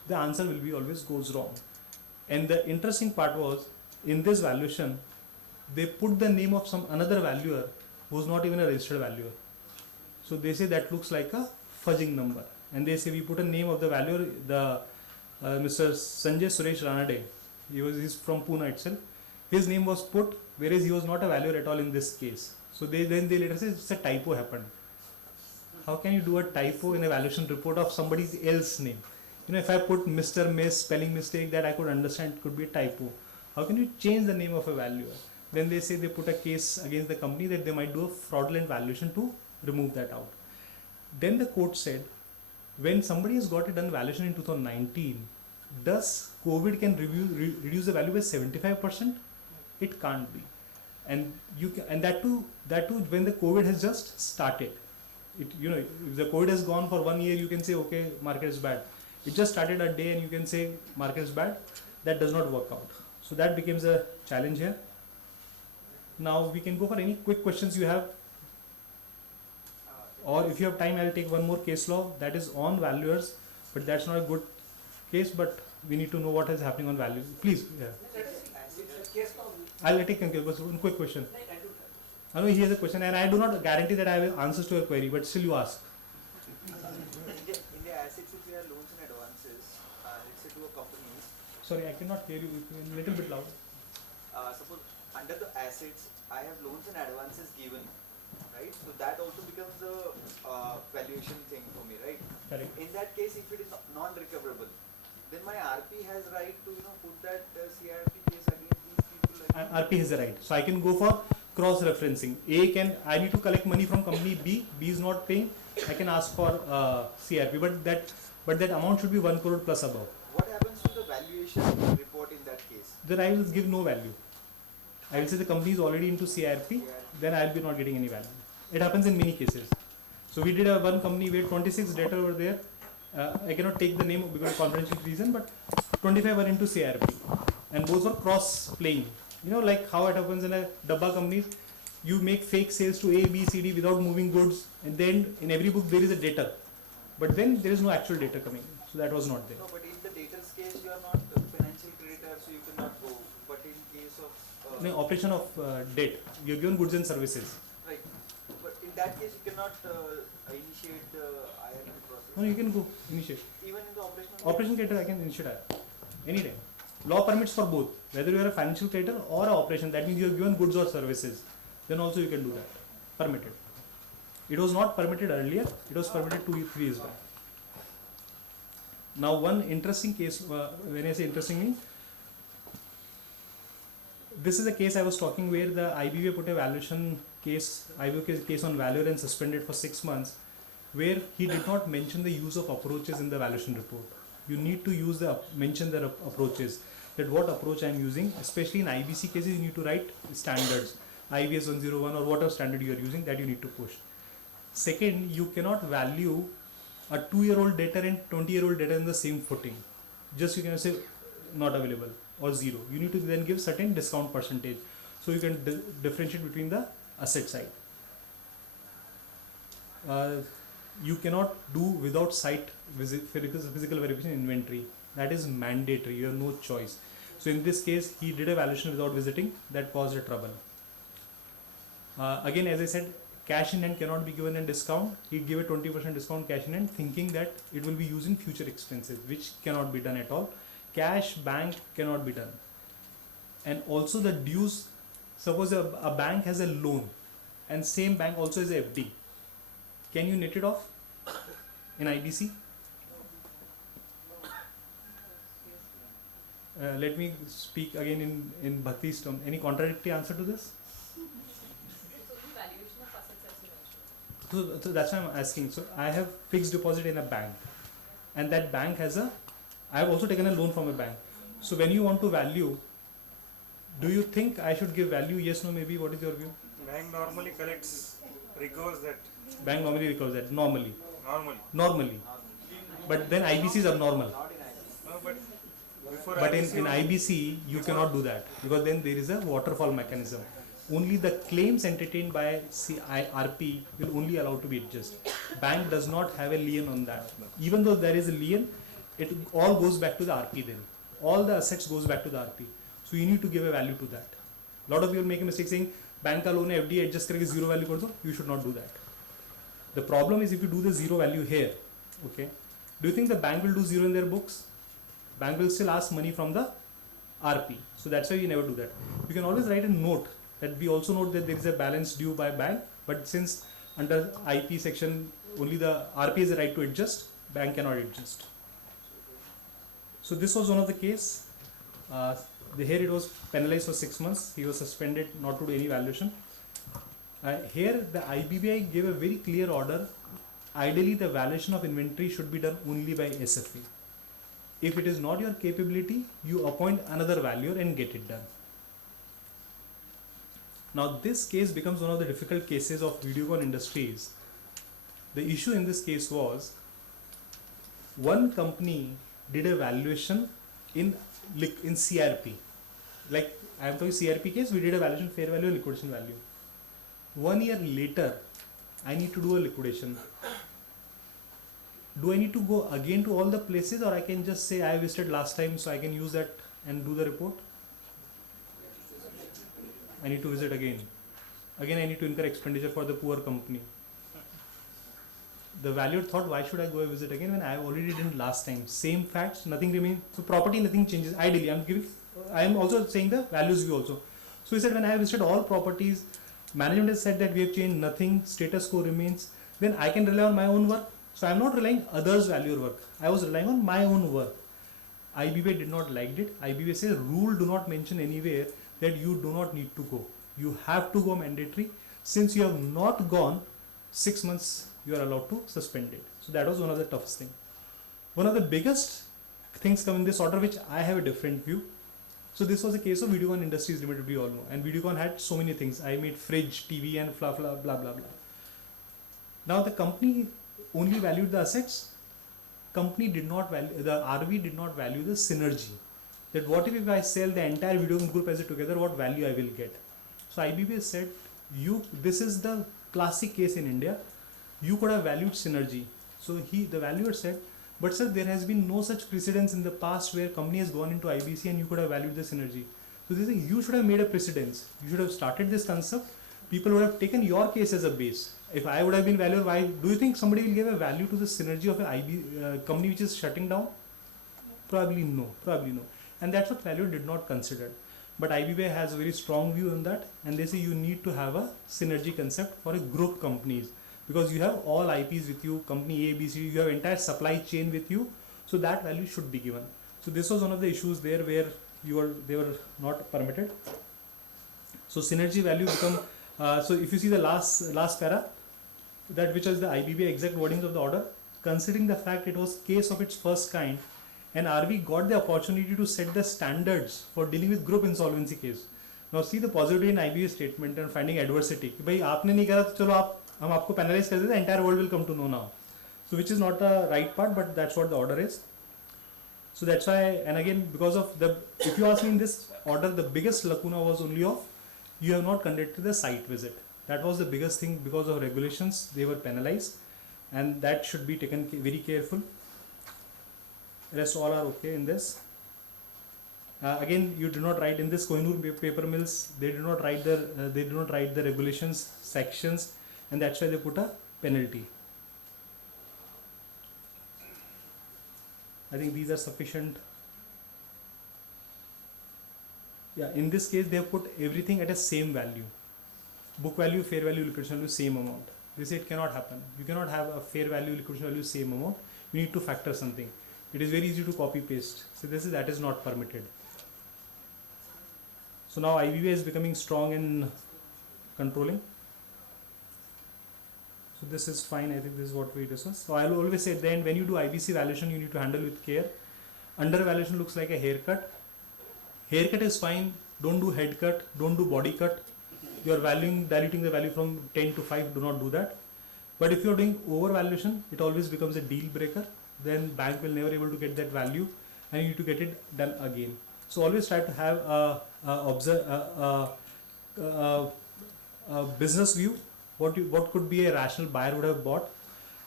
the answer will be always goes wrong. And the interesting part was, in this valuation, they put the name of some another valuer who's not even a registered valuer. So they say that looks like a fudging number. And they say we put a name of the valuer, Mr. Sanjay Suresh Ranade. He's from Pune itself. His name was put, whereas he was not a valuer at all in this case. So then they later say it's a typo happened. How can you do a typo in a valuation report of somebody else's name? You know, if I put Mr. Miss, spelling mistake, that I could understand it could be a typo. How can you change the name of a valuer? Then they say they put a case against the company that they might do a fraudulent valuation to remove that out. Then the court said, when somebody has got it done valuation in 2019, does COVID can reduce the value by 75%? It can't be. And that too when the COVID has just started. If the COVID has gone for 1 year, you can say, okay, market is bad. It just started a day and you can say market is bad. That does not work out. So that becomes a challenge here. Now we can go for any quick questions you have. Or if you have time, I'll take one more case law that is on valuers, but that's not a good case, but we need to know what is happening on values. Please, yeah. I'll take one quick question. I know he has a question and I do not guarantee that I have answers to your query, but still you ask. In the assets, if you have loans and advances, let's say to a company. Sorry, I cannot hear you. A little bit loud. Suppose under the assets, I have loans and advances given, right? So that also becomes a valuation thing for me, right? Correct. In that case, if it is non-recoverable, then my RP has right to put that CRP case against these people. RP has a right. So I can go for cross-referencing. I need to collect money from company B. B is not paying. I can ask for CRP, but that amount should be 1 crore plus above. What happens to the valuation report in that case? Then I will give no value. I will say the company is already into CRP. Then I will be not getting any value. It happens in many cases. So we did one company where 26 debtors were there. I cannot take the name because of confidential reason, but 25 were into CRP, and both were cross-playing. Like how it happens in a Dhadda company, you make fake sales to A, B, C, D without moving goods, and then in every book there is a debtor, but then there is no actual debtor coming. So that was not there. No, but in the debtor's case, you are not financial creditor, so you cannot go. But in case of No, operation of debt, you have given goods and services. right, but in that case, you cannot initiate the IRP process. No, you can go initiate. Even in the operational. Operation creditor, I can initiate anytime. Law permits for both, whether you are a financial creditor or an operation. That means you have given goods or services. Then also you can do that. Permitted. It was not permitted earlier. It was permitted 2 3 years back. Now one interesting case. When I say interesting, this is a case I was talking where the IBA put a valuation case, IBA case on valuer and suspended for 6 months, where he did not mention the use of approaches in the valuation report. You need to mention the approaches. That what approach I am using, especially in IBC cases, you need to write standards, IBS 101 or whatever standard you are using, that you need to push. Second, you cannot value a 2-year-old debtor and 20-year-old debtor in the same footing. Just you can say not available or 0. You need to then give certain discount percentage, so you can differentiate between the asset side. You cannot do without site physical verification inventory. That is mandatory. You have no choice. So in this case, he did a valuation without visiting. That caused a trouble. Again, as I said, cash in hand cannot be given a discount. He gave a 20% discount cash in hand, thinking that it will be used in future expenses, which cannot be done at all. Cash bank cannot be done. And also the dues. Suppose a bank has a loan, and same bank also has a FD. Can you net it off in IBC? Let me speak again in Bhakti's term. Any contradictory answer to this? So the valuation of assets as you mentioned. So that's why I'm asking. So I have fixed deposit in a bank, and that bank has I have also taken a loan from a bank. So when you want to value, do you think I should give value? Yes, no, maybe. What is your view? Bank normally recovers that. Bank normally recovers that. Normally. Normally. But then IBC is abnormal. Not in IBC. No, but before But in IBC, IBC, you cannot do that, because then there is a waterfall mechanism. Only the claims entertained by RP will only allow to be adjusted. Bank does not have a lien on that. Even though there is a lien, it all goes back to the RP then. All the assets goes back to the RP. So you need to give a value to that. A lot of people make a mistake saying bank का loan है FD adjust करके zero value कर दो. You should not do that. The problem is if you do the zero value here, okay, do you think the bank will do zero in their books? Bank will still ask money from the RP. So that's why you never do that. You can always write a note that we also note that there is a balance due by bank, but since under IP section only the RP has the right to adjust, bank cannot adjust. So this was one of the case. Here it was penalized for 6 months. He was suspended not to do any valuation. Here the IBBI gave a very clear order. Ideally the valuation of inventory should be done only by SFA. If it is not your capability, you appoint another valuer and get it done. Now this case becomes one of the difficult cases of Videocon Industries. The issue in this case was one company did a valuation in CRP. Like I am talking CRP case, we did a valuation fair value and liquidation value. 1 year later, I need to do a liquidation. Do I need to go again to all the places, or I can just say I visited last time so I can use that and do the report? I need to visit again. Again I need to incur expenditure for the poor company. The valuer thought, why should I go and visit again when I already did last time? Same facts, nothing remains. So property, nothing changes. Ideally, I am also saying the values view also. So he said, when I have visited all properties, management has said that we have changed nothing, status quo remains, then I can rely on my own work. So I am not relying others' valuer work. I was relying on my own work. IBBA did not like it. IBBA says rule do not mention anywhere that you do not need to go. You have to go mandatory. Since you have not gone, 6 months you are allowed to suspend it. So that was one of the toughest things. One of the biggest things come in this order, which I have a different view. So this was a case of Videocon Industries Limited, we all know. And Videocon had so many things. I made fridge, TV and blah blah blah blah blah. Now the company only valued the assets. Company did not value, the RV did not value the synergy. That what if I sell the entire Videocon group as a together, what value I will get? So IBBA said, this is the classic case in India. You could have valued synergy. So the valuer said, but sir, there has been no such precedence in the past where company has gone into IBC and you could have valued the synergy. So they say you should have made a precedence. You should have started this concept. People would have taken your case as a base. If I would have been valuer, why do you think somebody will give a value to the synergy of an company which is shutting down? Probably no. Probably no. And that's what valuer did not consider. But IBBA has a very strong view on that, and they say you need to have a synergy concept for a group companies, because you have all IPs with you, company A, B, C, you have entire supply chain with you, so that value should be given. So this was one of the issues there where they were not permitted. So synergy value become, so if you see the last para, that which is the IBBA exact wordings of the order, considering the fact it was case of its first kind, and RV got the opportunity to set the standards for dealing with group insolvency case. Now see the positivity in IBBA statement and finding adversity. कि भाई आपने नहीं करा तो चलो हम आपको penalize कर देते, the entire world will come to know now. So which is not the right part, but that's what the order is. So that's why, and again because of if you ask me in this order, the biggest lacuna was only of you have not conducted the site visit. That was the biggest thing. Because of regulations they were penalized, and that should be taken very careful. Rest all are okay in this. Again, you do not write in this Kohinoor paper mills. They do not write the regulations sections, and that's why they put a penalty. I think these are sufficient. Yeah, in this case they have put everything at a same value. Book value, fair value, liquidation value, same amount. They say it cannot happen. You cannot have a fair value, liquidation value, same amount. You need to factor something. It is very easy to copy paste. So that is not permitted. So now IBBA is becoming strong in controlling. So this is fine. I think this is what we discussed. So I will always say then when you do IBC valuation, you need to handle with care. Under valuation looks like a haircut. Haircut is fine. Don't do head cut. Don't do body cut. You are diluting the value from 10 to 5. Do not do that. But if you are doing over valuation, it always becomes a deal breaker. Then bank will never able to get that value, and you need to get it done again. So always try to have a business view. What could be a rational buyer would have bought,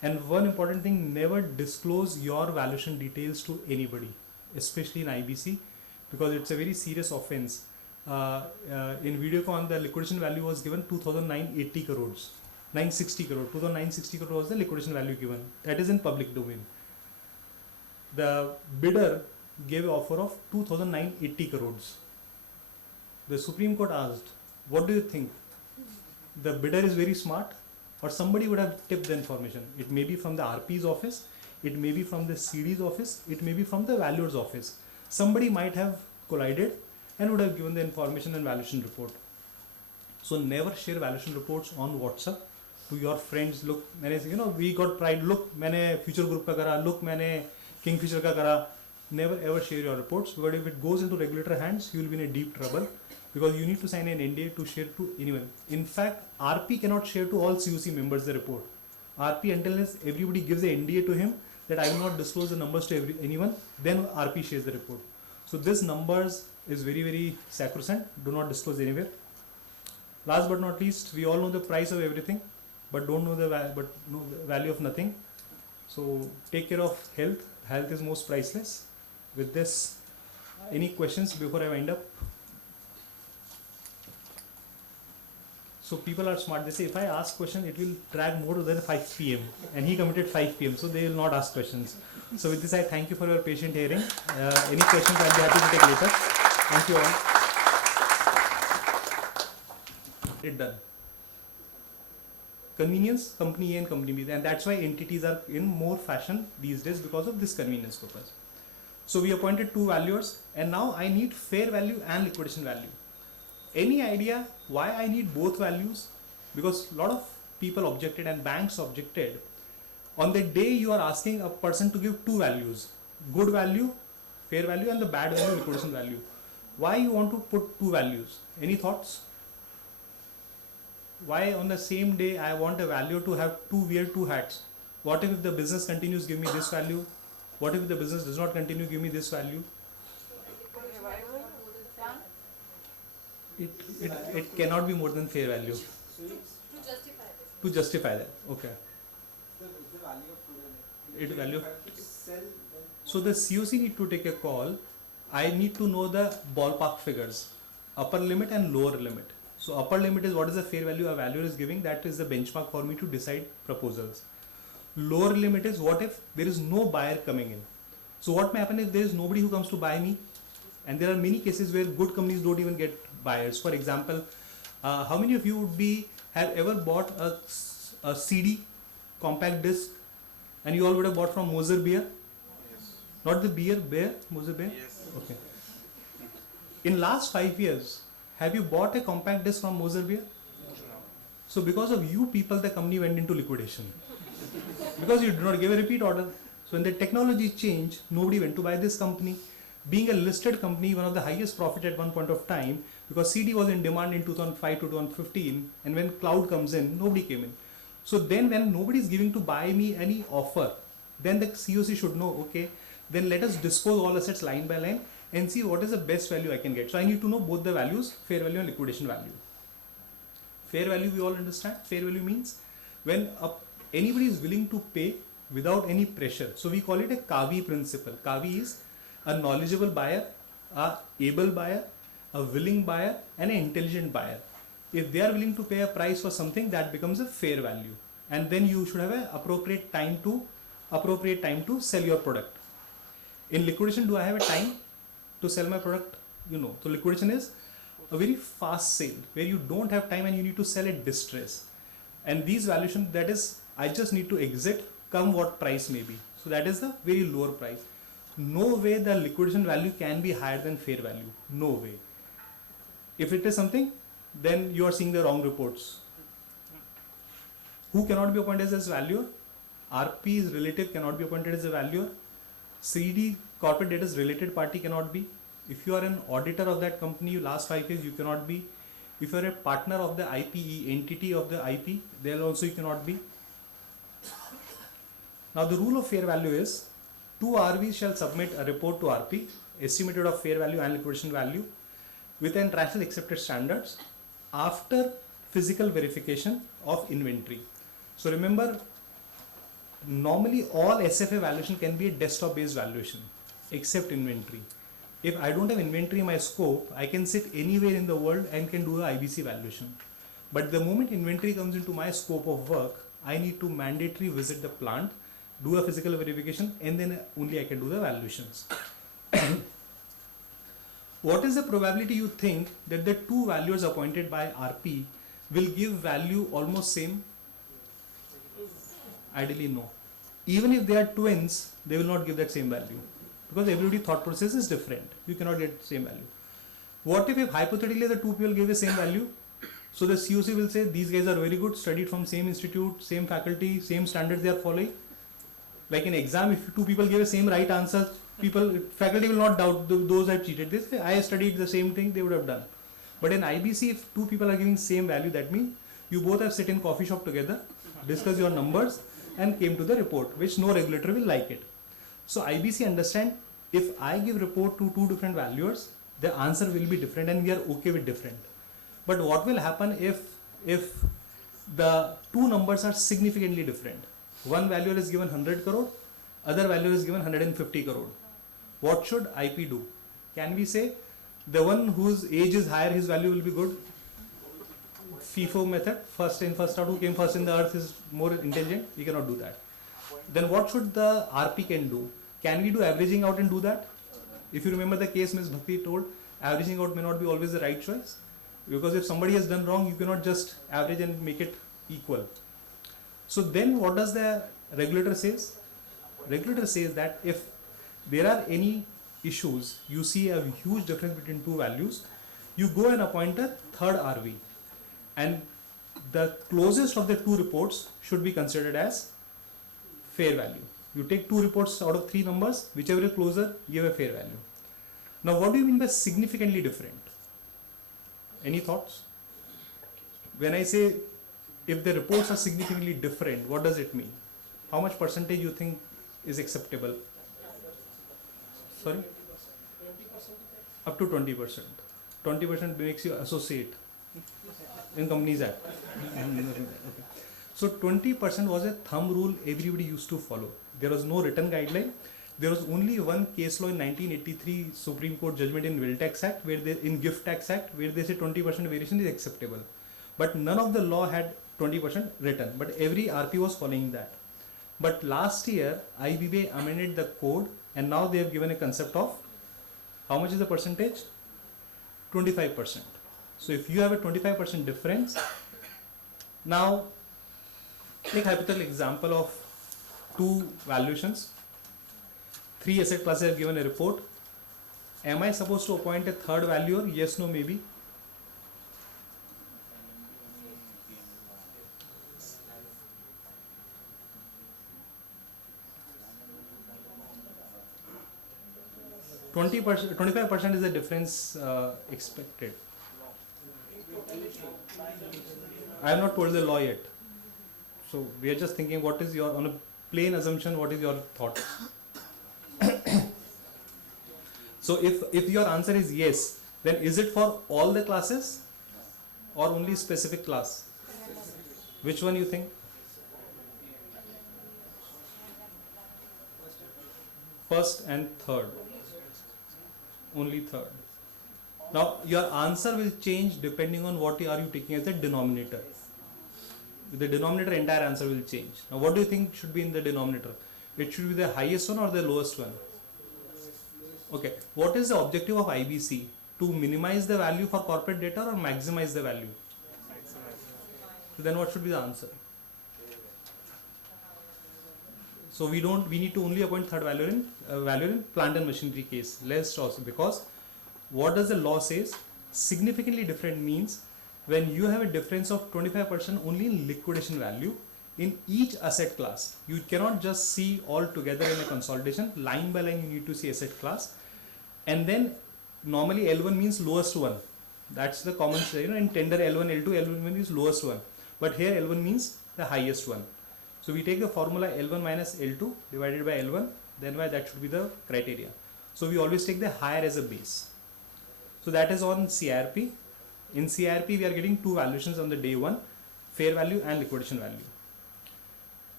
And one important thing, never disclose your valuation details to anybody, especially in IBC, because it's a very serious offense. In Videocon, the liquidation value was given 2,980 crores. 960 crore. 2,960 crore was the liquidation value given. That is in public domain. The bidder gave an offer of 2,980 crores. The Supreme Court asked, what do you think? The bidder is very smart, or somebody would have tipped the information. It may be from the RP's office, it may be from the CD's office, it may be from the valuer's office. Somebody might have collided and would have given the information and valuation report. So never share valuation reports on WhatsApp to your friends. Look, we got pride. Look, मैंने future group का करा. Look, मैंने Kingfisher का करा. Never ever share your reports, because if it goes into regulator hands, you will be in a deep trouble, because you need to sign an NDA to share to anyone. In fact, RP cannot share to all COC members the report. RP, until everybody gives the NDA to him that I will not disclose the numbers to anyone, then RP shares the report. So this numbers is very, very sacrosanct. Do not disclose anywhere. Last but not least, we all know the price of everything, but don't know the value of nothing. So take care of health. Health is most priceless. With this, any questions before I wind up? So people are smart. They say if I ask question, it will drag more than 5 p.m. and he committed 5 p.m. So they will not ask questions. So with this, I thank you for your patient hearing. Any questions, I'll be happy to take later. Thank you all. It done. Convenience, company A and company B, and that's why entities are in more fashion these days, because of this convenience purpose. So we appointed 2 valuers, and now I need fair value and liquidation value. Any idea why I need both values? Because a lot of people objected and banks objected. On the day you are asking a person to give 2 values, good value, fair value, and the bad value, liquidation value. Why you want to put 2 values? Any thoughts? Why on the same day I want a valuer to have wear 2 hats? What if the business continues, give me this value? What if the business does not continue, give me this value? It cannot be more than fair value. To justify this. To justify that, okay. It value. So the COC need to take a call. I need to know the ballpark figures, upper limit and lower limit. So upper limit is what is the fair value a valuer is giving. That is the benchmark for me to decide proposals. Lower limit is what if there is no buyer coming in. So what may happen if there is nobody who comes to buy me? And there are many cases where good companies don't even get buyers. For example, how many of you have ever bought a CD, compact disc, and you all would have bought from Moser Beer? Yes. Not the beer, Moser Beer? Yes. Okay. In last 5 years, have you bought a compact disc from Moser Beer? No. So because of you people, the company went into liquidation. Because you did not give a repeat order. So when the technology changed, nobody went to buy this company. Being a listed company, one of the highest profit at one point of time, because CD was in demand in 2005 to 2015, and when cloud comes in, nobody came in. So then when nobody is giving to buy me any offer, then the COC should know, okay, then let us dispose all assets line by line and see what is the best value I can get. So I need to know both the values, fair value and liquidation value. Fair value we all understand. Fair value means when anybody is willing to pay without any pressure. So we call it a KAVI principle. KAVI is a knowledgeable buyer, a able buyer, a willing buyer, and an intelligent buyer. If they are willing to pay a price for something, that becomes a fair value, and then you should have an appropriate time to sell your product. In liquidation, do I have a time to sell my product? So liquidation is a very fast sale where you don't have time and you need to sell at distress. And these valuation, that is, I just need to exit, come what price may be. So that is the very lower price. No way the liquidation value can be higher than fair value. No way. If it is something, then you are seeing the wrong reports. Who cannot be appointed as valuer? RP's relative cannot be appointed as a valuer. CD, corporate debtors related party, cannot be. If you are an auditor of that company last 5 years, you cannot be. If you are a partner of the IPE, entity of the IP, there also you cannot be. Now the rule of fair value is 2 RVs shall submit a report to RP, estimated of fair value and liquidation value, with international accepted standards after physical verification of inventory. So remember, normally all SFA valuation can be a desktop based valuation except inventory. If I don't have inventory in my scope, I can sit anywhere in the world and can do a IBC valuation. But the moment inventory comes into my scope of work, I need to mandatory visit the plant, do a physical verification, and then only I can do the valuations. What is the probability you think that the two valuers appointed by RP will give value almost same? Ideally no. Even if they are twins, they will not give that same value because everybody's thought process is different. You cannot get same value. What if hypothetically the two people give the same value? So the COC will say these guys are very good, studied from same institute, same faculty, same standards they are following. Like in exam, if two people give the same right answer, faculty will not doubt those have cheated. They say I studied the same thing, they would have done. But in IBC, if two people are giving same value, that means you both have sit in coffee shop together, discuss your numbers, and came to the report, which no regulator will like it. So IBC understand if I give report to two different valuers, the answer will be different, and we are okay with different. But what will happen if the two numbers are significantly different? One valuer is given 100 crore, other valuer is given 150 crore. What should IP do? Can we say the one whose age is higher, his value will be good? FIFO method, first in first out, who came first in the earth is more intelligent. We cannot do that. Then what should the RP can do? Can we do averaging out and do that? If you remember the case Ms. Bhakti told, averaging out may not be always the right choice. Because if somebody has done wrong, you cannot just average and make it equal. So then what does the regulator says? Regulator says that if there are any issues, you see a huge difference between two values, you go and appoint a third RV. And the closest of the two reports should be considered as fair value. You take two reports out of three numbers, whichever is closer, give a fair value. Now what do you mean by significantly different? Any thoughts? When I say if the reports are significantly different, what does it mean? How much percentage you think is acceptable? Sorry? 20%. Up to 20%. 20% makes you associate in Companies Act. So 20% was a thumb rule everybody used to follow. There was no written guideline. There was only one case law in 1983 Supreme Court judgment in Will Tax Act, in Gift Tax Act, where they say 20% variation is acceptable. But none of the law had 20% written, but every RP was following that. But last year, IBBA amended the code, and now they have given a concept of how much is the percentage? 25%. So if you have a 25% difference, now take hypothetical example of two valuations. Three asset classes have given a report. Am I supposed to appoint a third valuer? Yes, no, maybe. %, 25% is the difference expected. I have not told the law yet. So we are just thinking what is your, on a plain assumption, what is your thought? So if your answer is yes, then is it for all the classes or only specific class? Which one you think? First and third. Only third. Now your answer will change depending on what are you taking as a denominator. With the denominator, entire answer will change. Now what do you think should be in the denominator? It should be the highest one or the lowest one? Okay. What is the objective of IBC? To minimize the value for corporate data or maximize the value? So then what should be the answer? So we need to only appoint third valuer in plant and machinery case. Less also, because what does the law says? Significantly different means when you have a difference of 25% only in liquidation value in each asset class. You cannot just see all together in a consolidation. Line by line you need to see asset class. And then normally L1 means lowest one. That's the common, in tender L1, L2, L1 means lowest one. But here L1 means the highest one. So we take the formula L1 minus L2 divided by L1, then by that should be the criteria. So we always take the higher as a base. So that is on CRP. In CRP we are getting two valuations on the day one, fair value and liquidation value.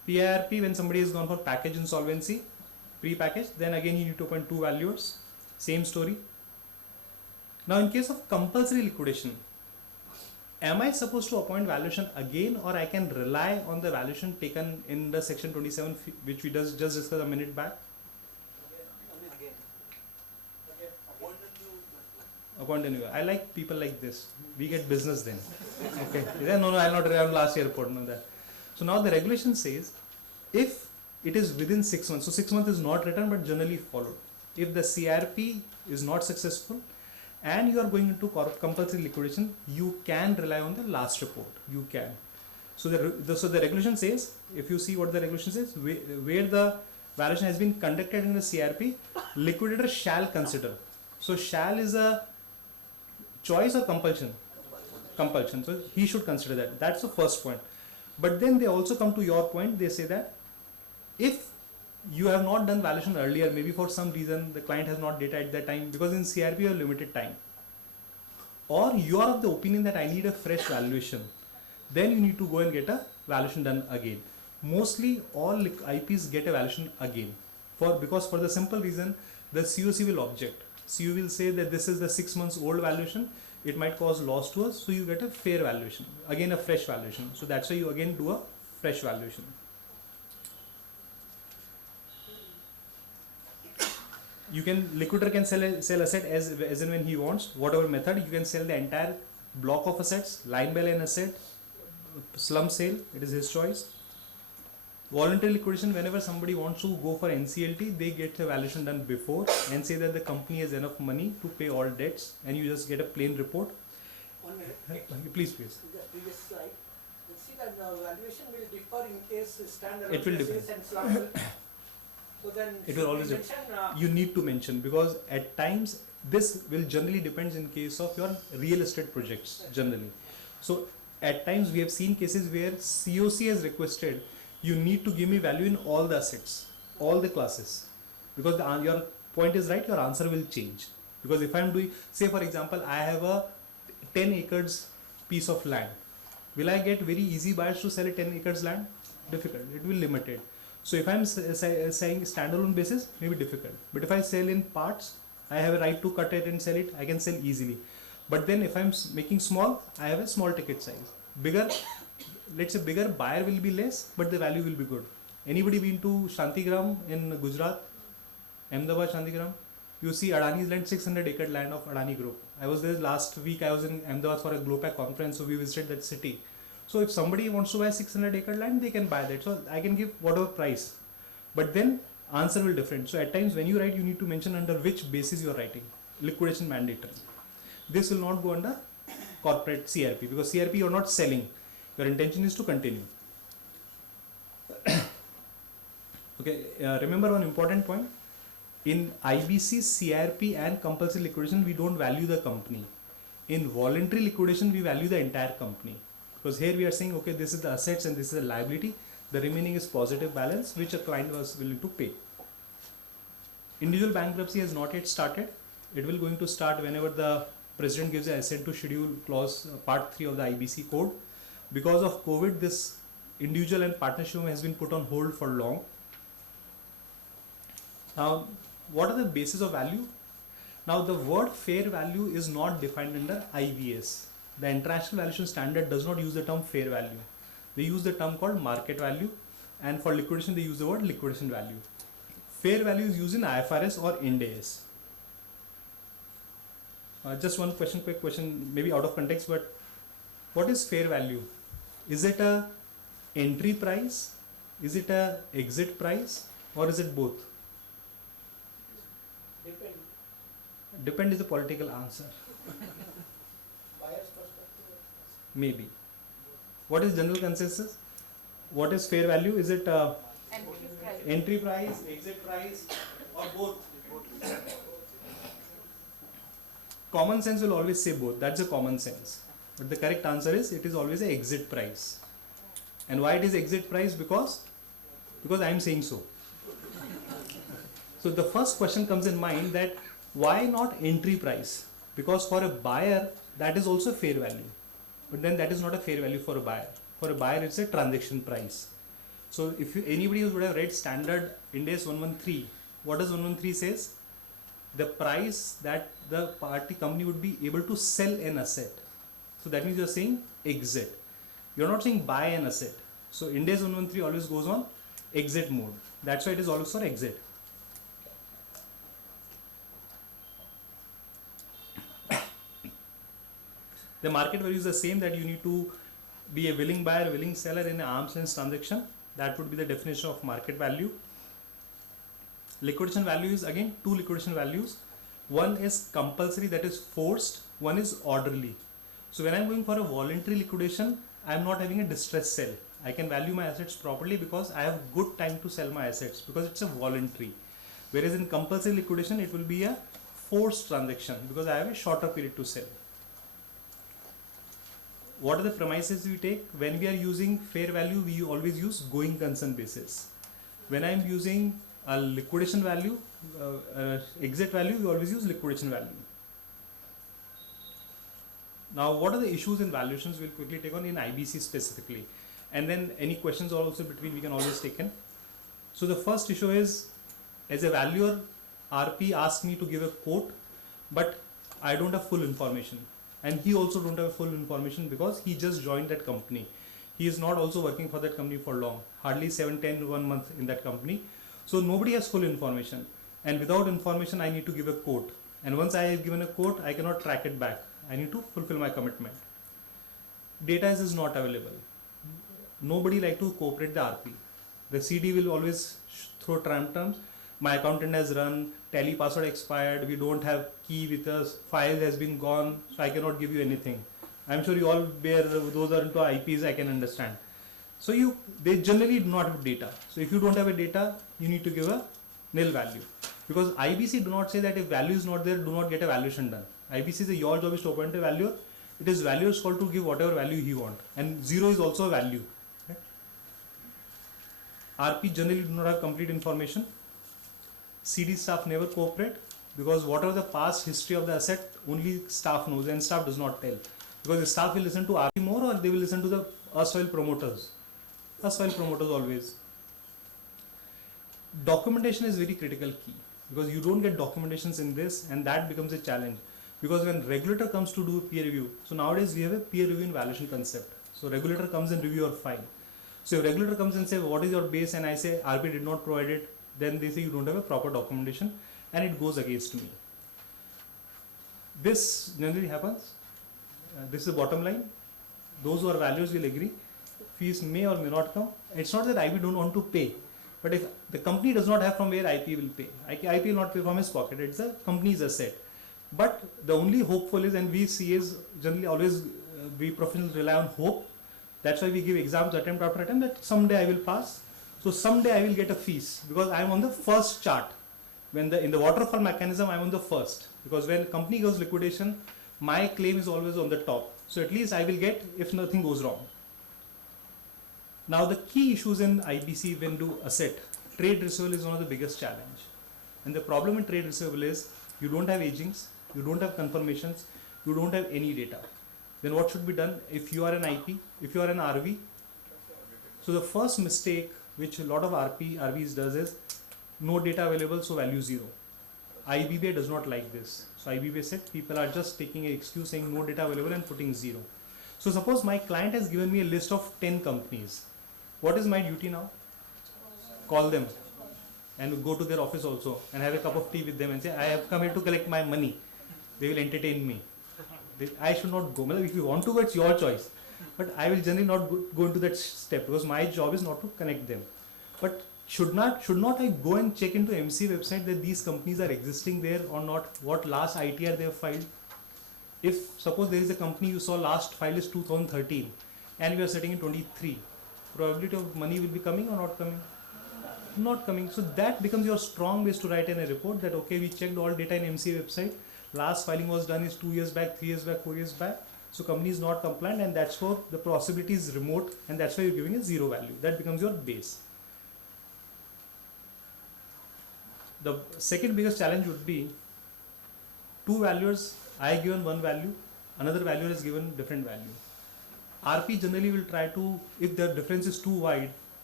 PIRP, when somebody has gone for package insolvency, pre-package, then again you need to appoint two valuers. Same story. Now in case of compulsory liquidation, am I supposed to appoint valuation again, or I can rely on the valuation taken in the section 27 which we just discussed a minute back? Appoint a new. I like people like this. We get business then. Okay. No, I'll not rely on last year report. No, that. So now the regulation says, if it is within 6 months, so 6 months is not written but generally followed. If the CRP is not successful and you are going into compulsory liquidation, you can rely on the last report. You can. So the regulation says, if you see what the regulation says, where the valuation has been conducted in the CRP, liquidator shall consider. So shall is a choice or compulsion? Compulsion. So he should consider that. That's the first point. But then they also come to your point. They say that if you have not done valuation earlier, maybe for some reason the client has not data at that time, because in CRP you have limited time, or you are of the opinion that I need a fresh valuation, then you need to go and get a valuation done again. Mostly all IPs get a valuation again, because for the simple reason the COC will object. So you will say that this is the 6 months old valuation, it might cause loss to us, so you get a fair valuation, again a fresh valuation. So that's why you again do a fresh valuation. You can, liquidator can sell asset as and when he wants, whatever method. You can sell the entire block of assets, line by line asset, slump sale, it is his choice. Voluntary liquidation, whenever somebody wants to go for NCLT, they get a valuation done before and say that the company has enough money to pay all debts, and you just get a plain report. 1 minute. Please. The previous slide. You see that the valuation will differ in case standard It will differ. and slump. So then It will always mention, You need to mention, because at times this will generally depends in case of your real estate projects generally. So at times we have seen cases where COC has requested, you need to give me value in all the assets, all the classes, because your point is right, your answer will change. Because if I am doing, say for example, I have a 10 acres piece of land, will I get very easy buyers to sell a 10 acres land? Difficult, it will limited. So if I am saying standalone basis, maybe difficult. But if I sell in parts, I have a right to cut it and sell it, I can sell easily. But then if I am making small, I have a small ticket size. Bigger, let's say bigger buyer will be less, but the value will be good. Anybody been to Shantigram in Gujarat, Ahmedabad Shantigram? You see Adani's land, 600 acre land of Adani Group. I was there last week, I was in Ahmedabad for a Global conference, so we visited that city. So if somebody wants to buy 600 acre land, they can buy that. So I can give whatever price. But then answer will different. So at times when you write, you need to mention under which basis you are writing. Liquidation mandatory. This will not go under corporate CRP, because CRP you are not selling. Your intention is to continue. Okay, remember one important point. In IBC, CRP and compulsory liquidation, we don't value the company. In voluntary liquidation, we value the entire company. Because here we are saying, okay, this is the assets and this is the liability. The remaining is positive balance, which a client was willing to pay. Individual bankruptcy has not yet started. It will going to start whenever the president gives an assent to schedule clause part 3 of the IBC code. Because of COVID, this individual and partnership has been put on hold for long. Now, what are the basis of value? Now, the word fair value is not defined under IVS. The International Valuation Standard does not use the term fair value. They use the term called market value, and for liquidation they use the word liquidation value. Fair value is used in IFRS or Ind AS. Just one question, quick question, maybe out of context, but what is fair value? Is it a entry price? Is it a exit price? Or is it both? depend. Depend is a political answer. Buyer's perspective. Maybe. What is general consensus? What is fair value? Is it entry price, exit price, or both? Common sense will always say both. That's a common sense. But the correct answer is it is always an exit price. And why it is exit price? Because I am saying so. So the first question comes in mind that why not entry price? Because for a buyer that is also fair value. But then that is not a fair value for a buyer. For a buyer it's a transaction price. So if anybody who would have read standard Ind AS 113, what does 113 says? The price that the company would be able to sell an asset. So that means you are saying exit. You are not saying buy an asset. So Ind AS 113 always goes on exit mode. That's why it is always for exit. The market value is the same, that you need to be a willing buyer, willing seller in an arm's length transaction. That would be the definition of market value. Liquidation value is again two liquidation values. One is compulsory, that is forced. One is orderly. So when I am going for a voluntary liquidation, I am not having a distress sell. I can value my assets properly because I have good time to sell my assets, because it's a voluntary. Whereas in compulsory liquidation, it will be a forced transaction because I have a shorter period to sell. What are the premises we take? When we are using fair value, we always use going concern basis. When I am using a liquidation value, exit value, we always use liquidation value. Now, what are the issues in valuations? We'll quickly take on in IBC specifically. And then any questions also between we can always take in. So the first issue is, as a valuer, RP asked me to give a quote, but I don't have full information. And he also don't have full information because he just joined that company. He is not also working for that company for long, hardly 7, 10, 1 month in that company. So nobody has full information. And without information, I need to give a quote. And once I have given a quote, I cannot track it back. I need to fulfill my commitment. Data is not available. Nobody like to cooperate the RP. The CD will always throw tramp terms. My accountant has run, tally password expired, we don't have key with us, file has been gone, so I cannot give you anything. I'm sure you all bear, those are into IPs, I can understand. So they generally do not have data. So if you don't have a data, you need to give a nil value. Because IBC do not say that if value is not there, do not get a valuation done. IBC is your job is to appoint a valuer. It is valuer's call to give whatever value he wants. And 0 is also a value. Okay? RP generally do not have complete information. CD staff never cooperate because whatever the past history of the asset, only staff knows and staff does not tell. Because the staff will listen to RP more or they will listen to the erstwhile promoters. Erstwhile promoters always. Documentation is very critical key because you don't get documentations in this and that becomes a challenge. Because when regulator comes to do peer review, so nowadays we have a peer review and valuation concept. So regulator comes and review your file. So if regulator comes and say what is your base and I say RP did not provide it, then they say you don't have a proper documentation and it goes against me. This generally happens. This is the bottom line. Those who are valuers will agree. Fees may or may not come. It's not that IP don't want to pay, but if the company does not have from where IP will pay, IP will not pay from his pocket. It's the company's asset. But the only hopeful is, and we CAs generally always we professionals rely on hope. That's why we give exams attempt after attempt that someday I will pass. So someday I will get a fees because I am on the first chart. When in the waterfall mechanism, I am on the first. Because when company goes liquidation, my claim is always on the top. So at least I will get if nothing goes wrong. Now the key issues in IBC when do asset, trade receivable is one of the biggest challenge. And the problem in trade receivable is you don't have agings, you don't have confirmations, you don't have any data. Then what should be done if you are an IP, if you are an RV? So the first mistake which a lot of RVs does is no data available, so value 0. IBBA does not like this. So IBBA said people are just taking an excuse saying no data available and putting 0. So suppose my client has given me a list of 10 companies. What is my duty now? Call them and go to their office also and have a cup of tea with them and say, I have come here to collect my money. They will entertain me. I should not go. If you want to go, it's your choice. But I will generally not go into that step because my job is not to connect them. But should not I go and check into MC website that these companies are existing there or not? What last ITR they have filed? If suppose there is a company you saw last file is 2013 and we are sitting in 23, probability of money will be coming or not coming? Not coming. So that becomes your strong base to write in a report that okay, we checked all data in MC website. Last filing was done is 2 years back, 3 years back, 4 years back. So company is not compliant and that's why the possibility is remote and that's why you're giving a 0 value. That becomes your base. The second biggest challenge would be two valuers, I given one value, another valuer is given different value. RP generally will try to, if the difference is too wide,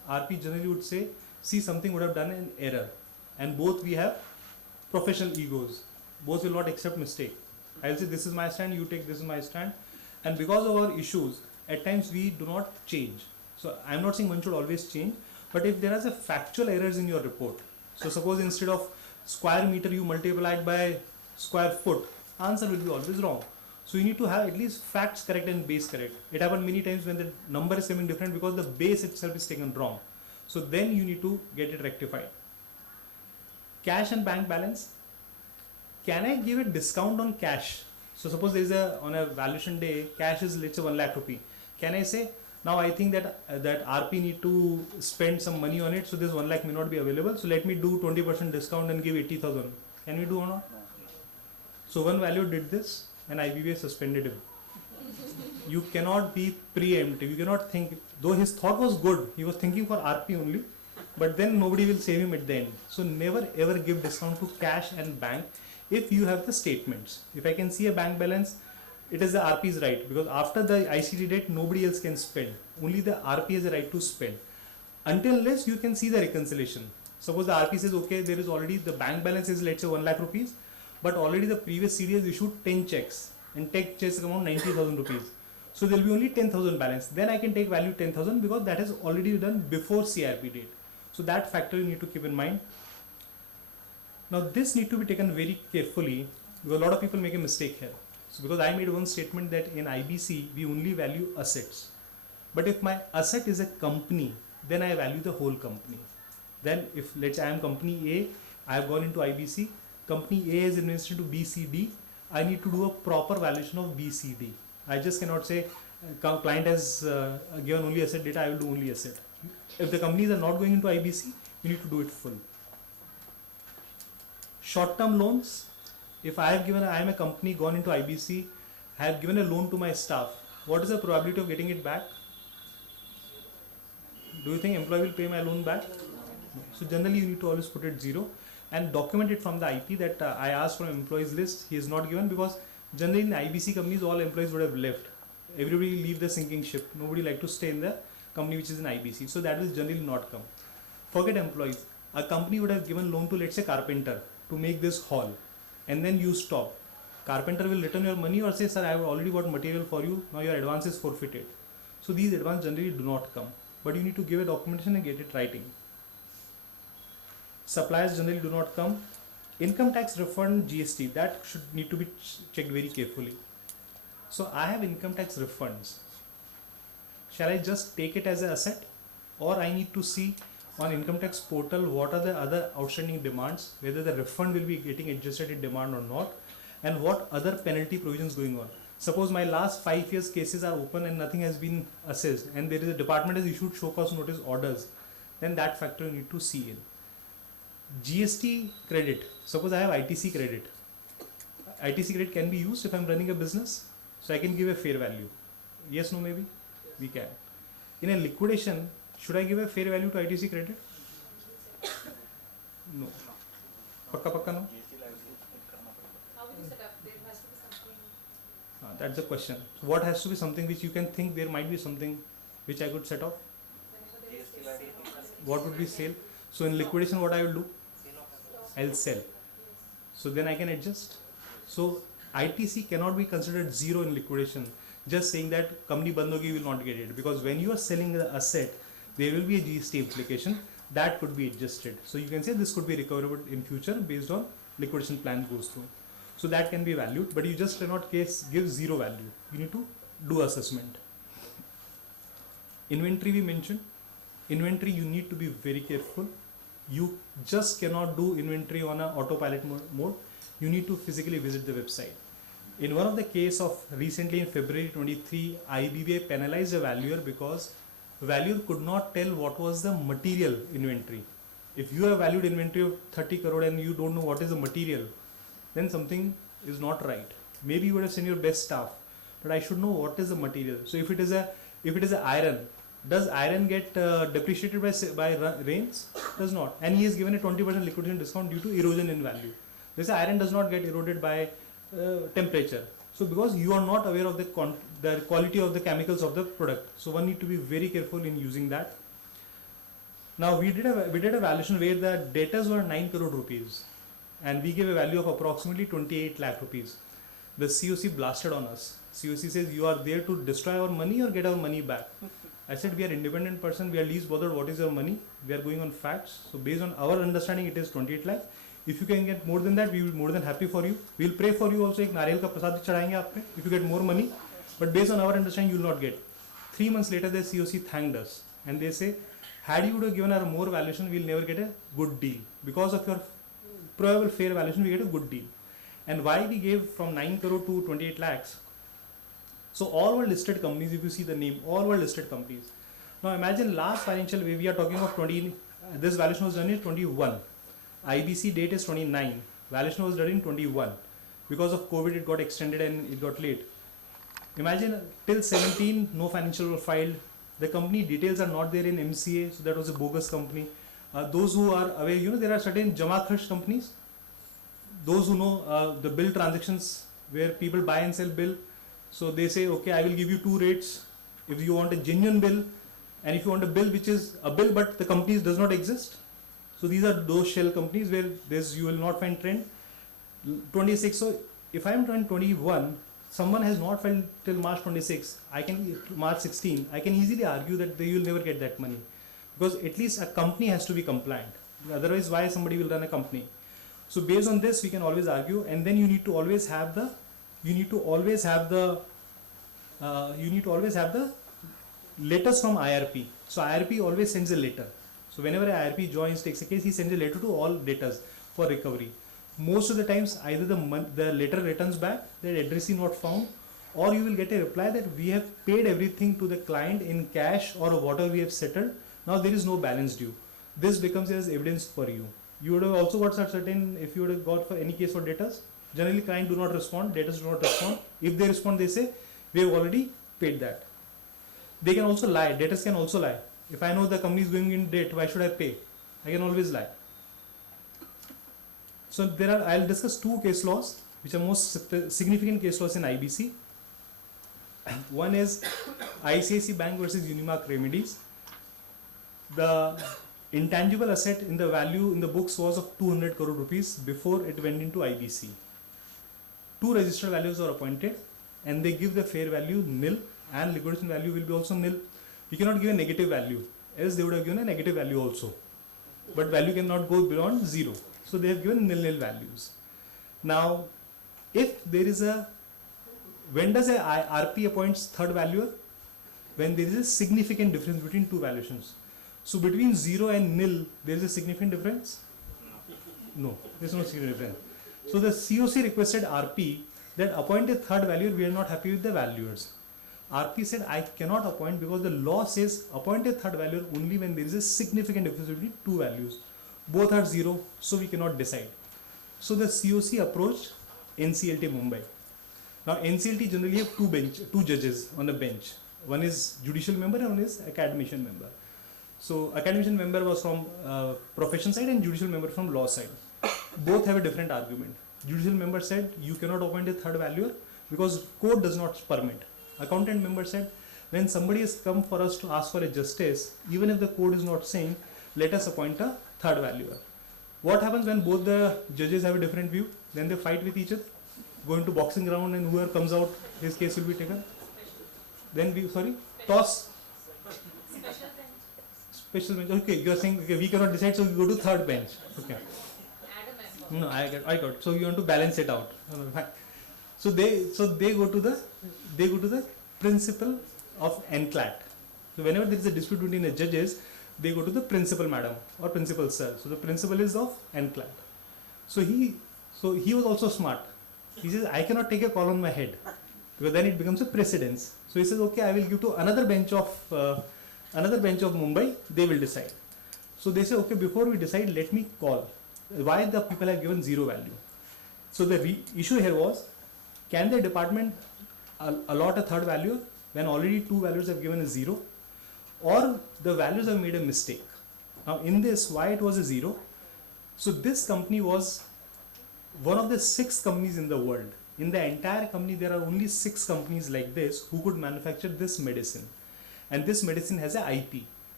RP generally would say, see, something would have done an error, and both we have professional egos. Both will not accept mistake. I'll say this is my stand, you take this is my stand, and because of our issues, at times we do not change. So I'm not saying one should always change, but if there is a factual errors in your report, so suppose instead of square meter you multiply it by square foot, answer will be always wrong. So you need to have at least facts correct and base correct. It happens many times when the number is coming different because the base itself is taken wrong. So then you need to get it rectified. Cash and bank balance. Can I give a discount on cash? So suppose there is on a valuation day, cash is let's say 1 lakh rupee. Can I say, now I think that RP need to spend some money on it, so this 1 lakh may not be available, so let me do 20% discount and give 80,000. Can we do or not? So one value did this and IBBA suspended him. You cannot be preemptive, you cannot think, though his thought was good, he was thinking for RP only, but then nobody will save him at the end. So never ever give discount to cash and bank if you have the statements. If I can see a bank balance, it is the RP's right, because after the ICT date nobody else can spend, only the RP has the right to spend until unless you can see the reconciliation. Suppose the RP says, okay, there is already the bank balance is let's say 1 lakh rupees, but already the previous CD has issued 10 checks and 10 checks amount 90,000 rupees, so there will be only 10,000 balance. Then I can take value 10,000 because that is already done before CRP date. So that factor you need to keep in mind. Now this need to be taken very carefully because a lot of people make a mistake here. So because I made one statement that in IBC we only value assets, but if my asset is a company, then I value the whole company. Then if let's say I am company A, I have gone into IBC, company A is invested into BCD, I need to do a proper valuation of BCD. I just cannot say client has given only asset data, I will do only asset. If the companies are not going into IBC, you need to do it full. Short-term loans, if I am a company gone into IBC, I have given a loan to my staff, what is the probability of getting it back? Do you think employee will pay my loan back? No. So generally you need to always put it 0 and document it from the IP that I asked for employees list, he is not given, because generally in IBC companies all employees would have left. Everybody leave the sinking ship, nobody like to stay in the company which is in IBC, so that will generally not come. Forget employees, a company would have given loan to let's say carpenter to make this hall, and then you stop. Carpenter will return your money or say, sir, I have already bought material for you, now your advance is forfeited. So these advances generally do not come, but you need to give a documentation and get it writing. Suppliers generally do not come. Income tax refund, GST, that should need to be checked very carefully. So I have income tax refunds. Shall I just take it as an asset, or I need to see on income tax portal what are the other outstanding demands, whether the refund will be getting adjusted in demand or not, and what other penalty provisions going on. Suppose my last 5 years cases are open and nothing has been assessed, and there is a department has issued show cause notice orders, then that factor you need to see in. GST credit, suppose I have ITC credit. ITC credit can be used if I am running a business, so I can give a fair value. Yes, no, maybe? We can. In a liquidation, should I give a fair value to ITC credit? No. Pakka no? How will you set up? There has to be something. That's the question. So what has to be something which you can think there might be something which I could set off? Whenever there is sale. What would be sale? So in liquidation what I will do? I'll sell. So then I can adjust. So ITC cannot be considered 0 in liquidation. Just saying that company band hogi will not get it, because when you are selling the asset, there will be a GST implication that could be adjusted. So you can say this could be recoverable in future based on liquidation plan goes through. So that can be valued, but you just cannot give 0 value. You need to do assessment. Inventory we mentioned. Inventory you need to be very careful. You just cannot do inventory on an autopilot mode. You need to physically visit the website. In one of the case of recently in February 23, IBBA penalized a valuer because valuer could not tell what was the material inventory. If you have valued inventory of 30 crore and you don't know what is the material, then something is not right. Maybe you would have sent your best staff, but I should know what is the material. So if it is a iron, does iron get depreciated by rains? Does not. And he is given a 20% liquidation discount due to erosion in value. This iron does not get eroded by temperature. So because you are not aware of the quality of the chemicals of the product, so one need to be very careful in using that. Now we did a valuation where the debtors were 9 crore rupees, and we gave a value of approximately 28 lakh rupees. The COC blasted on us. COC says, you are there to destroy our money or get our money back. I said, we are independent person, we are least bothered what is your money, we are going on facts. So based on our understanding, it is 28 lakh. If you can get more than that, we will be more than happy for you. We will pray for you also. एक नारियल का प्रसाद चढ़ाएंगे आप पे if you get more money. But based on our understanding, you will not get. 3 months later, the COC thanked us and they say, had you would have given our more valuation, we will never get a good deal. Because of your probable fair valuation, we get a good deal. And why we gave from 9 crore to 28 lakhs? So all were listed companies. If you see the name, all were listed companies. Now imagine last financial year, we are talking of 20. This valuation was done in 21. IBC date is 29. Valuation was done in 21. Because of COVID, it got extended and it got late. Imagine till 17, no financial were filed. The company details are not there in MCA, so that was a bogus company. Those who are aware, there are certain Jama Kharch companies. Those who know the bill transactions where people buy and sell bill. So they say, okay, I will give you 2 rates. If you want a genuine bill, and if you want a bill which is a bill but the company does not exist. So these are those shell companies where you will not find trend. 26. So if I am 21, someone has not filed till March 26. March 16. I can easily argue that you will never get that money, because at least a company has to be compliant. Otherwise, why somebody will run a company? So based on this, we can always argue, and then you need to always have the letters from IRP. So IRP always sends a letter. So whenever IRP joins, takes a case, he sends a letter to all debtors for recovery. Most of the times, either the letter returns back that address is not found, or you will get a reply that we have paid everything to the client in cash or whatever we have settled. Now there is no balance due. This becomes as evidence for you. You would have also got certain, if you would have got for any case for debtors, generally client do not respond, debtors do not respond. If they respond, they say, we have already paid that. They can also lie, debtors can also lie. If I know the company is going in debt, why should I pay? I can always lie. So I'll discuss 2 case laws, which are most significant case laws in IBC. One is ICICI Bank versus Unimark Remedies. The intangible asset in the value in the books was of 200 crore rupees before it went into IBC. 2 registered values are appointed, and they give the fair value nil, and liquidation value will be also nil. You cannot give a negative value, else they would have given a negative value also. But value cannot go beyond 0. So they have given nil values. Now, if there is when does a RP appoints third valuer? When there is a significant difference between 2 valuations. So between 0 and nil, there is a significant difference? No, there is no significant difference. So the COC requested RP that appoint a third valuer, we are not happy with the valuers. RP said, I cannot appoint because the law says appoint a third valuer only when there is a significant difference between 2 values. Both are 0, so we cannot decide. So the COC approached NCLT Mumbai. Now NCLT generally have 2 judges on a bench. One is judicial member and one is academician member. So academician member was from profession side and judicial member from law side. Both have a different argument. Judicial member said you cannot appoint a third valuer because code does not permit. Accountant member said when somebody has come for us to ask for a justice, even if the code is not saying, let us appoint a third valuer. What happens when both the judges have a different view? Then they fight with each other, go into boxing ground, and whoever comes out, his case will be taken. Then toss. Special bench. Okay, you are saying okay, we cannot decide, so we go to third bench. Okay. No, I got. So you want to balance it out. So they go to the principal of NCLAT. So whenever there is a dispute between the judges, they go to the principal madam or principal sir. So the principal is of NCLAT. So he was also smart. He says, I cannot take a call on my head because then it becomes a precedence. So he says, okay, I will give to another bench of Mumbai. They will decide. So they say, okay, before we decide, let me call. Why the people have given 0 value? So the issue here was, can the department allot a third valuer when already 2 values have given a 0, or the values have made a mistake? Now in this, why it was a 0? So this company was one of the 6 companies in the world. In the entire company, there are only 6 companies like this who could manufacture this medicine. And this medicine has a IP.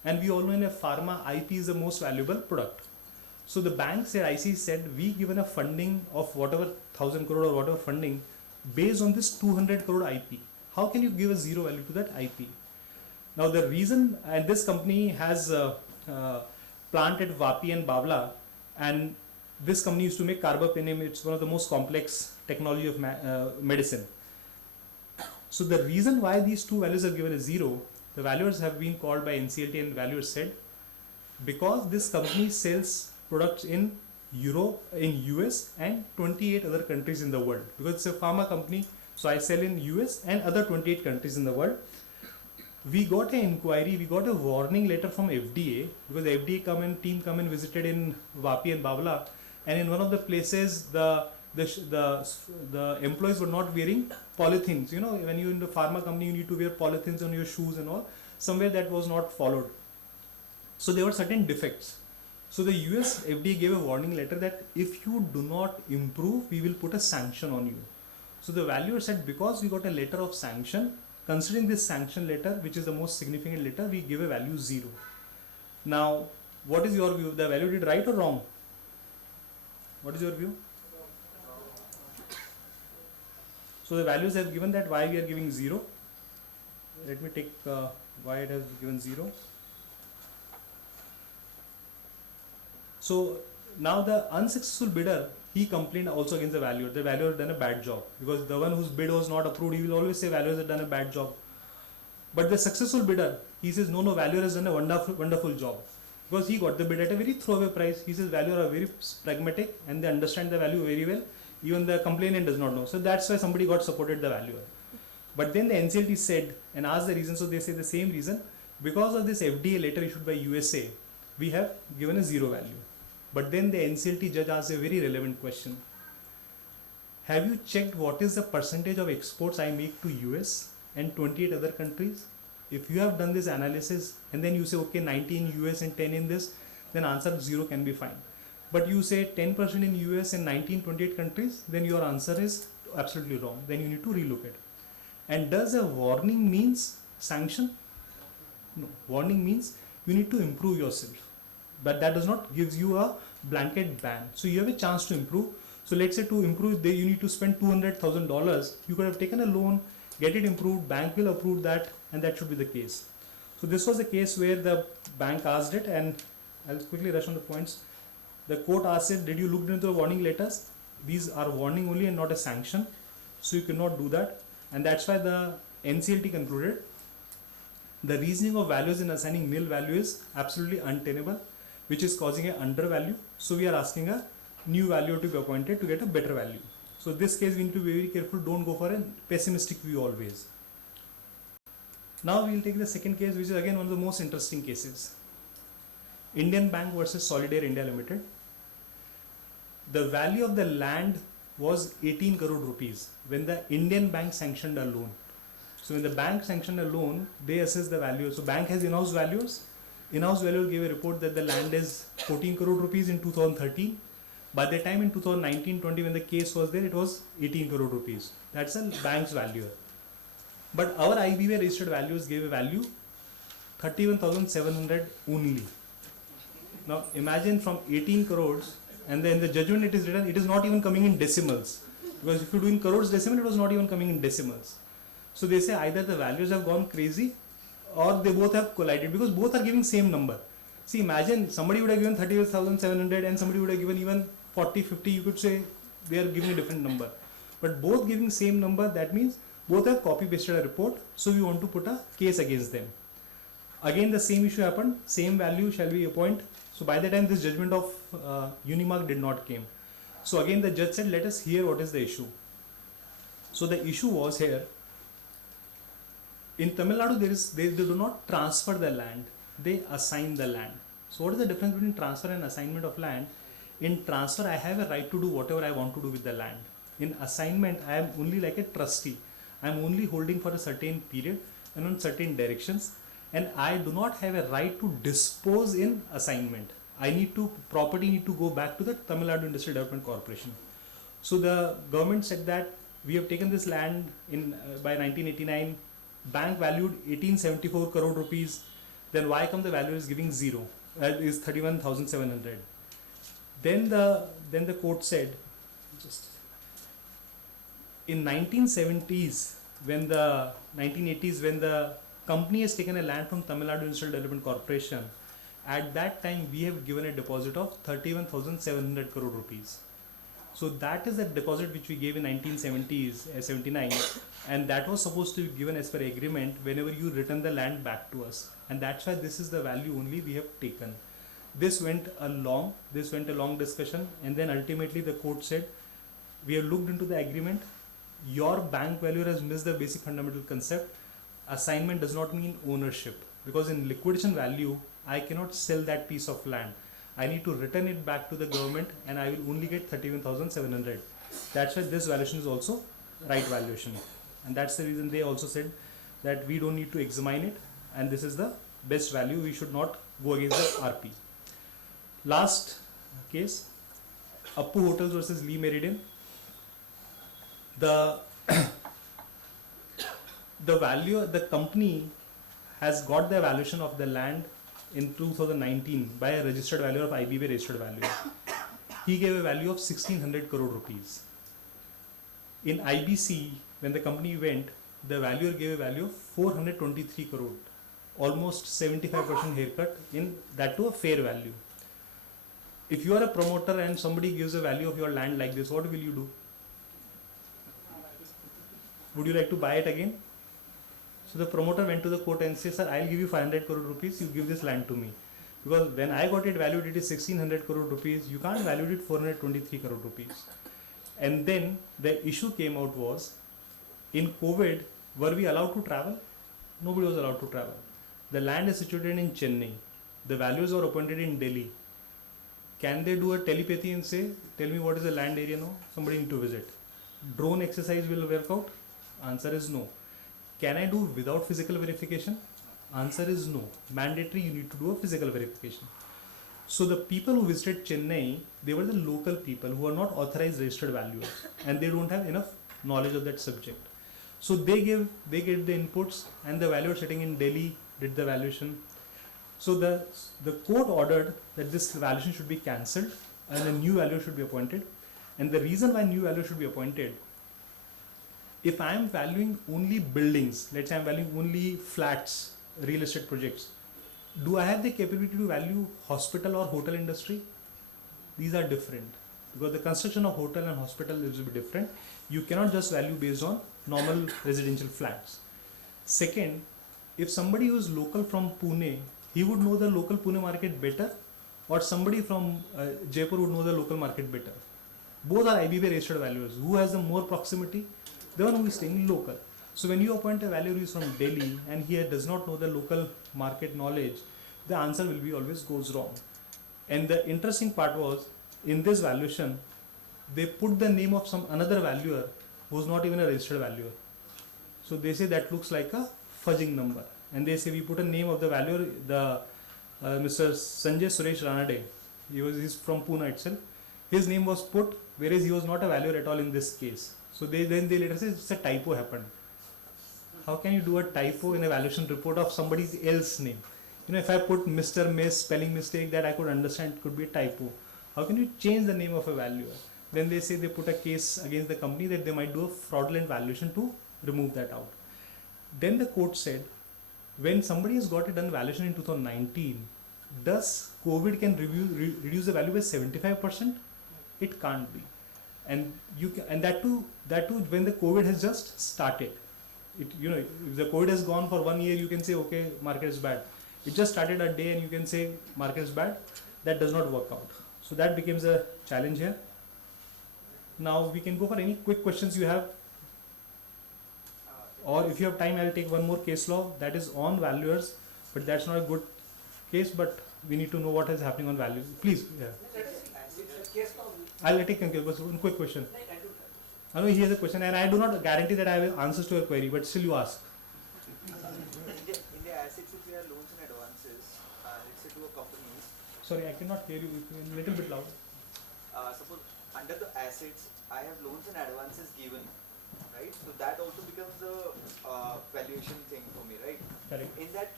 And we all know in a pharma, IP is the most valuable product. So the bank said, IC said, we given a funding of whatever 1,000 crore or whatever funding based on this 200 crore IP. How can you give a zero value to that IP? Now the reason, and this company has plant at Vapi and Bavla, and this company used to make carbapenem. It's one of the most complex technology of medicine. So the reason why these two values are given as zero, the valuers have been called by NCLT, and valuers said, because this company sells products in Europe, in US and 28 other countries in the world, because it's a pharma company, so I sell in US and other 28 countries in the world. We got an inquiry, we got a warning letter from FDA, because the FDA team come and visited in Vapi and Bavla, and in one of the places the employees were not wearing polythenes. You know, when you're in the pharma company, you need to wear polythenes on your shoes and all. Somewhere that was not followed. So there were certain defects. So the US FDA gave a warning letter that if you do not improve, we will put a sanction on you. So the valuer said, because we got a letter of sanction, considering this sanction letter, which is the most significant letter, we give a value 0. Now, what is your view? The value did right or wrong? What is your view? So the values have given that why we are giving 0. Let me take why it has given 0. So now the unsuccessful bidder, he complained also against the valuer. The valuer had done a bad job, because the one whose bid was not approved, he will always say valuers have done a bad job. But the successful bidder, he says no, valuer has done a wonderful job, because he got the bid at a very throwaway price. He says valuer are very pragmatic and they understand the value very well. Even the complainant does not know. So that's why somebody got supported the valuer. But then the NCLT said and asked the reason. So they say the same reason. Because of this FDA letter issued by USA, we have given a 0 value. But then the NCLT judge asked a very relevant question. Have you checked what is the percentage of exports I make to US and 28 other countries? If you have done this analysis and then you say, okay, 90 in US and 10 in this, then answer 0 can be fine. But you say 10% in US and 19, 28 countries, then your answer is absolutely wrong. Then you need to relook it. And does a warning means sanction? No. Warning means you need to improve yourself. But that does not give you a blanket ban. So you have a chance to improve. So let's say to improve, you need to spend $200,000. You could have taken a loan, get it improved, bank will approve that, and that should be the case. So this was a case where the bank asked it, and I'll quickly rush on the points. The court asked it, did you look into the warning letters? These are warning only and not a sanction. So you cannot do that. And that's why the NCLT concluded the reasoning of values in assigning nil value is absolutely untenable, which is causing an undervalue. So we are asking a new value to be appointed to get a better value. So this case we need to be very careful. Don't go for a pessimistic view always. Now we will take the second case, which is again one of the most interesting cases. Indian Bank versus Solidaire India Limited. The value of the land was 18 crore rupees when the Indian bank sanctioned a loan. So when the bank sanctioned a loan, they assess the value. So bank has in-house valuers. In-house valuer gave a report that the land is 14 crore rupees in 2013. By the time in 2019-20 when the case was there, it was 18 crore rupees. That's a bank's valuer. But our IBA registered values gave a value 31,700 only. Now imagine from 18 crores, and then the judgment it is written, it is not even coming in decimals. Because if you do in crores decimal, it was not even coming in decimals. So they say either the values have gone crazy or they both have collided, because both are giving same number. See, imagine somebody would have given 38,700 and somebody would have given even 40, 50, you could say they are giving a different number. But both giving same number, that means both have copy pasted a report, so we want to put a case against them. Again the same issue happened, same value shall we appoint. So by the time this judgment of Unimark did not came. So again the judge said, let us hear what is the issue. So the issue was here, in Tamil Nadu they do not transfer the land, they assign the land. So what is the difference between transfer and assignment of land? In transfer I have a right to do whatever I want to do with the land. In assignment I am only like a trustee. I am only holding for a certain period and on certain directions, and I do not have a right to dispose in assignment. Property need to go back to the Tamil Nadu Industrial Development Corporation. So the government said that we have taken this land by 1989, bank valued 1874 crore rupees, then why come the valuer is giving 0? Is 31,700. Then the court said, just in 1970s, when the 1980s, when the company has taken a land from Tamil Nadu Industrial Development Corporation, at that time we have given a deposit of 31,700 crore rupees. So that is the deposit which we gave in 1970s, 79, and that was supposed to be given as per agreement whenever you return the land back to us, and that's why this is the value only we have taken. This went a long discussion, and then ultimately the court said, we have looked into the agreement. Your bank valuer has missed the basic fundamental concept. Assignment does not mean ownership, because in liquidation value, I cannot sell that piece of land. I need to return it back to the government, and I will only get 31,700. That's why this valuation is also right valuation, and that's the reason they also said that we don't need to examine it, and this is the best value. We should not go against the RP. Last case, Appu Hotels versus Lee Meridian. The value, the company has got the valuation of the land in 2019 by a registered valuer of IBB registered valuer. He gave a value of 1600 crore rupees. In IBC, when the company went, the valuer gave a value of 423 crore, almost 75% haircut, in that to a fair value. If you are a promoter and somebody gives a value of your land like this, what will you do? Would you like to buy it again? So the promoter went to the court and said, sir, I'll give you 500 crore rupees, you give this land to me. Because when I got it valued, it is 1600 crore rupees, you can't value it 423 crore rupees. And then the issue came out was, in COVID, were we allowed to travel? Nobody was allowed to travel. The land is situated in Chennai. The values were appointed in Delhi. Can they do a telepathy and say, tell me what is the land area now? Somebody need to visit. Drone exercise will work out? Answer is no. Can I do without physical verification? Answer is no. Mandatory, you need to do a physical verification. So the people who visited Chennai, they were the local people who are not authorized registered valuers, and they don't have enough knowledge of that subject. So they gave the inputs, and the valuer sitting in Delhi did the valuation. So the court ordered that this valuation should be cancelled and a new valuer should be appointed. And the reason why new valuer should be appointed, if I am valuing only buildings, let's say I am valuing only flats, real estate projects, do I have the capability to value hospital or hotel industry? These are different, because the construction of hotel and hospital is a bit different. You cannot just value based on normal residential flats. Second, if somebody who is local from Pune, he would know the local Pune market better, or somebody from Jaipur would know the local market better. Both are IBB registered valuers. Who has the more proximity? The one who is staying local. So when you appoint a valuer who is from Delhi and he does not know the local market knowledge, the answer will be always goes wrong. And the interesting part was, in this valuation, they put the name of some another valuer who is not even a registered valuer. So they say that looks like a fudging number. And they say we put a name of the valuer, Mr. Sanjay Suresh Ranade. He's from Pune itself. His name was put, whereas he was not a valuer at all in this case. So they later say it's a typo happened. How can you do a typo in a valuation report of somebody else's name? You know, if I put Mr. Miss, spelling mistake, that I could understand could be a typo. How can you change the name of a valuer? Then they say they put a case against the company that they might do a fraudulent valuation to remove that out. Then the court said, when somebody has got it done valuation in 2019, does COVID can reduce the value by 75%? It can't be. And you can, and that too when the COVID has just started. It, you know, if the COVID has gone for 1 year, you can say, okay, market is bad. It just started a day and you can say market is bad. That does not work out. So that becomes a challenge here. Now we can go for any quick questions you have. Or if you have time, I will take one more case law that is on valuers, but that's not a good case, but we need to know what is happening on values. Please, yeah. I'll take one quick question. I know he has a question, and I do not guarantee that I have answers to your query, but still you ask. In the assets, if we have loans and advances, let's say to a company. Sorry, I cannot hear you. A little bit loud. Suppose under the assets, I have loans and advances given, right? So that also becomes a valuation thing for me, right? Correct. In that case,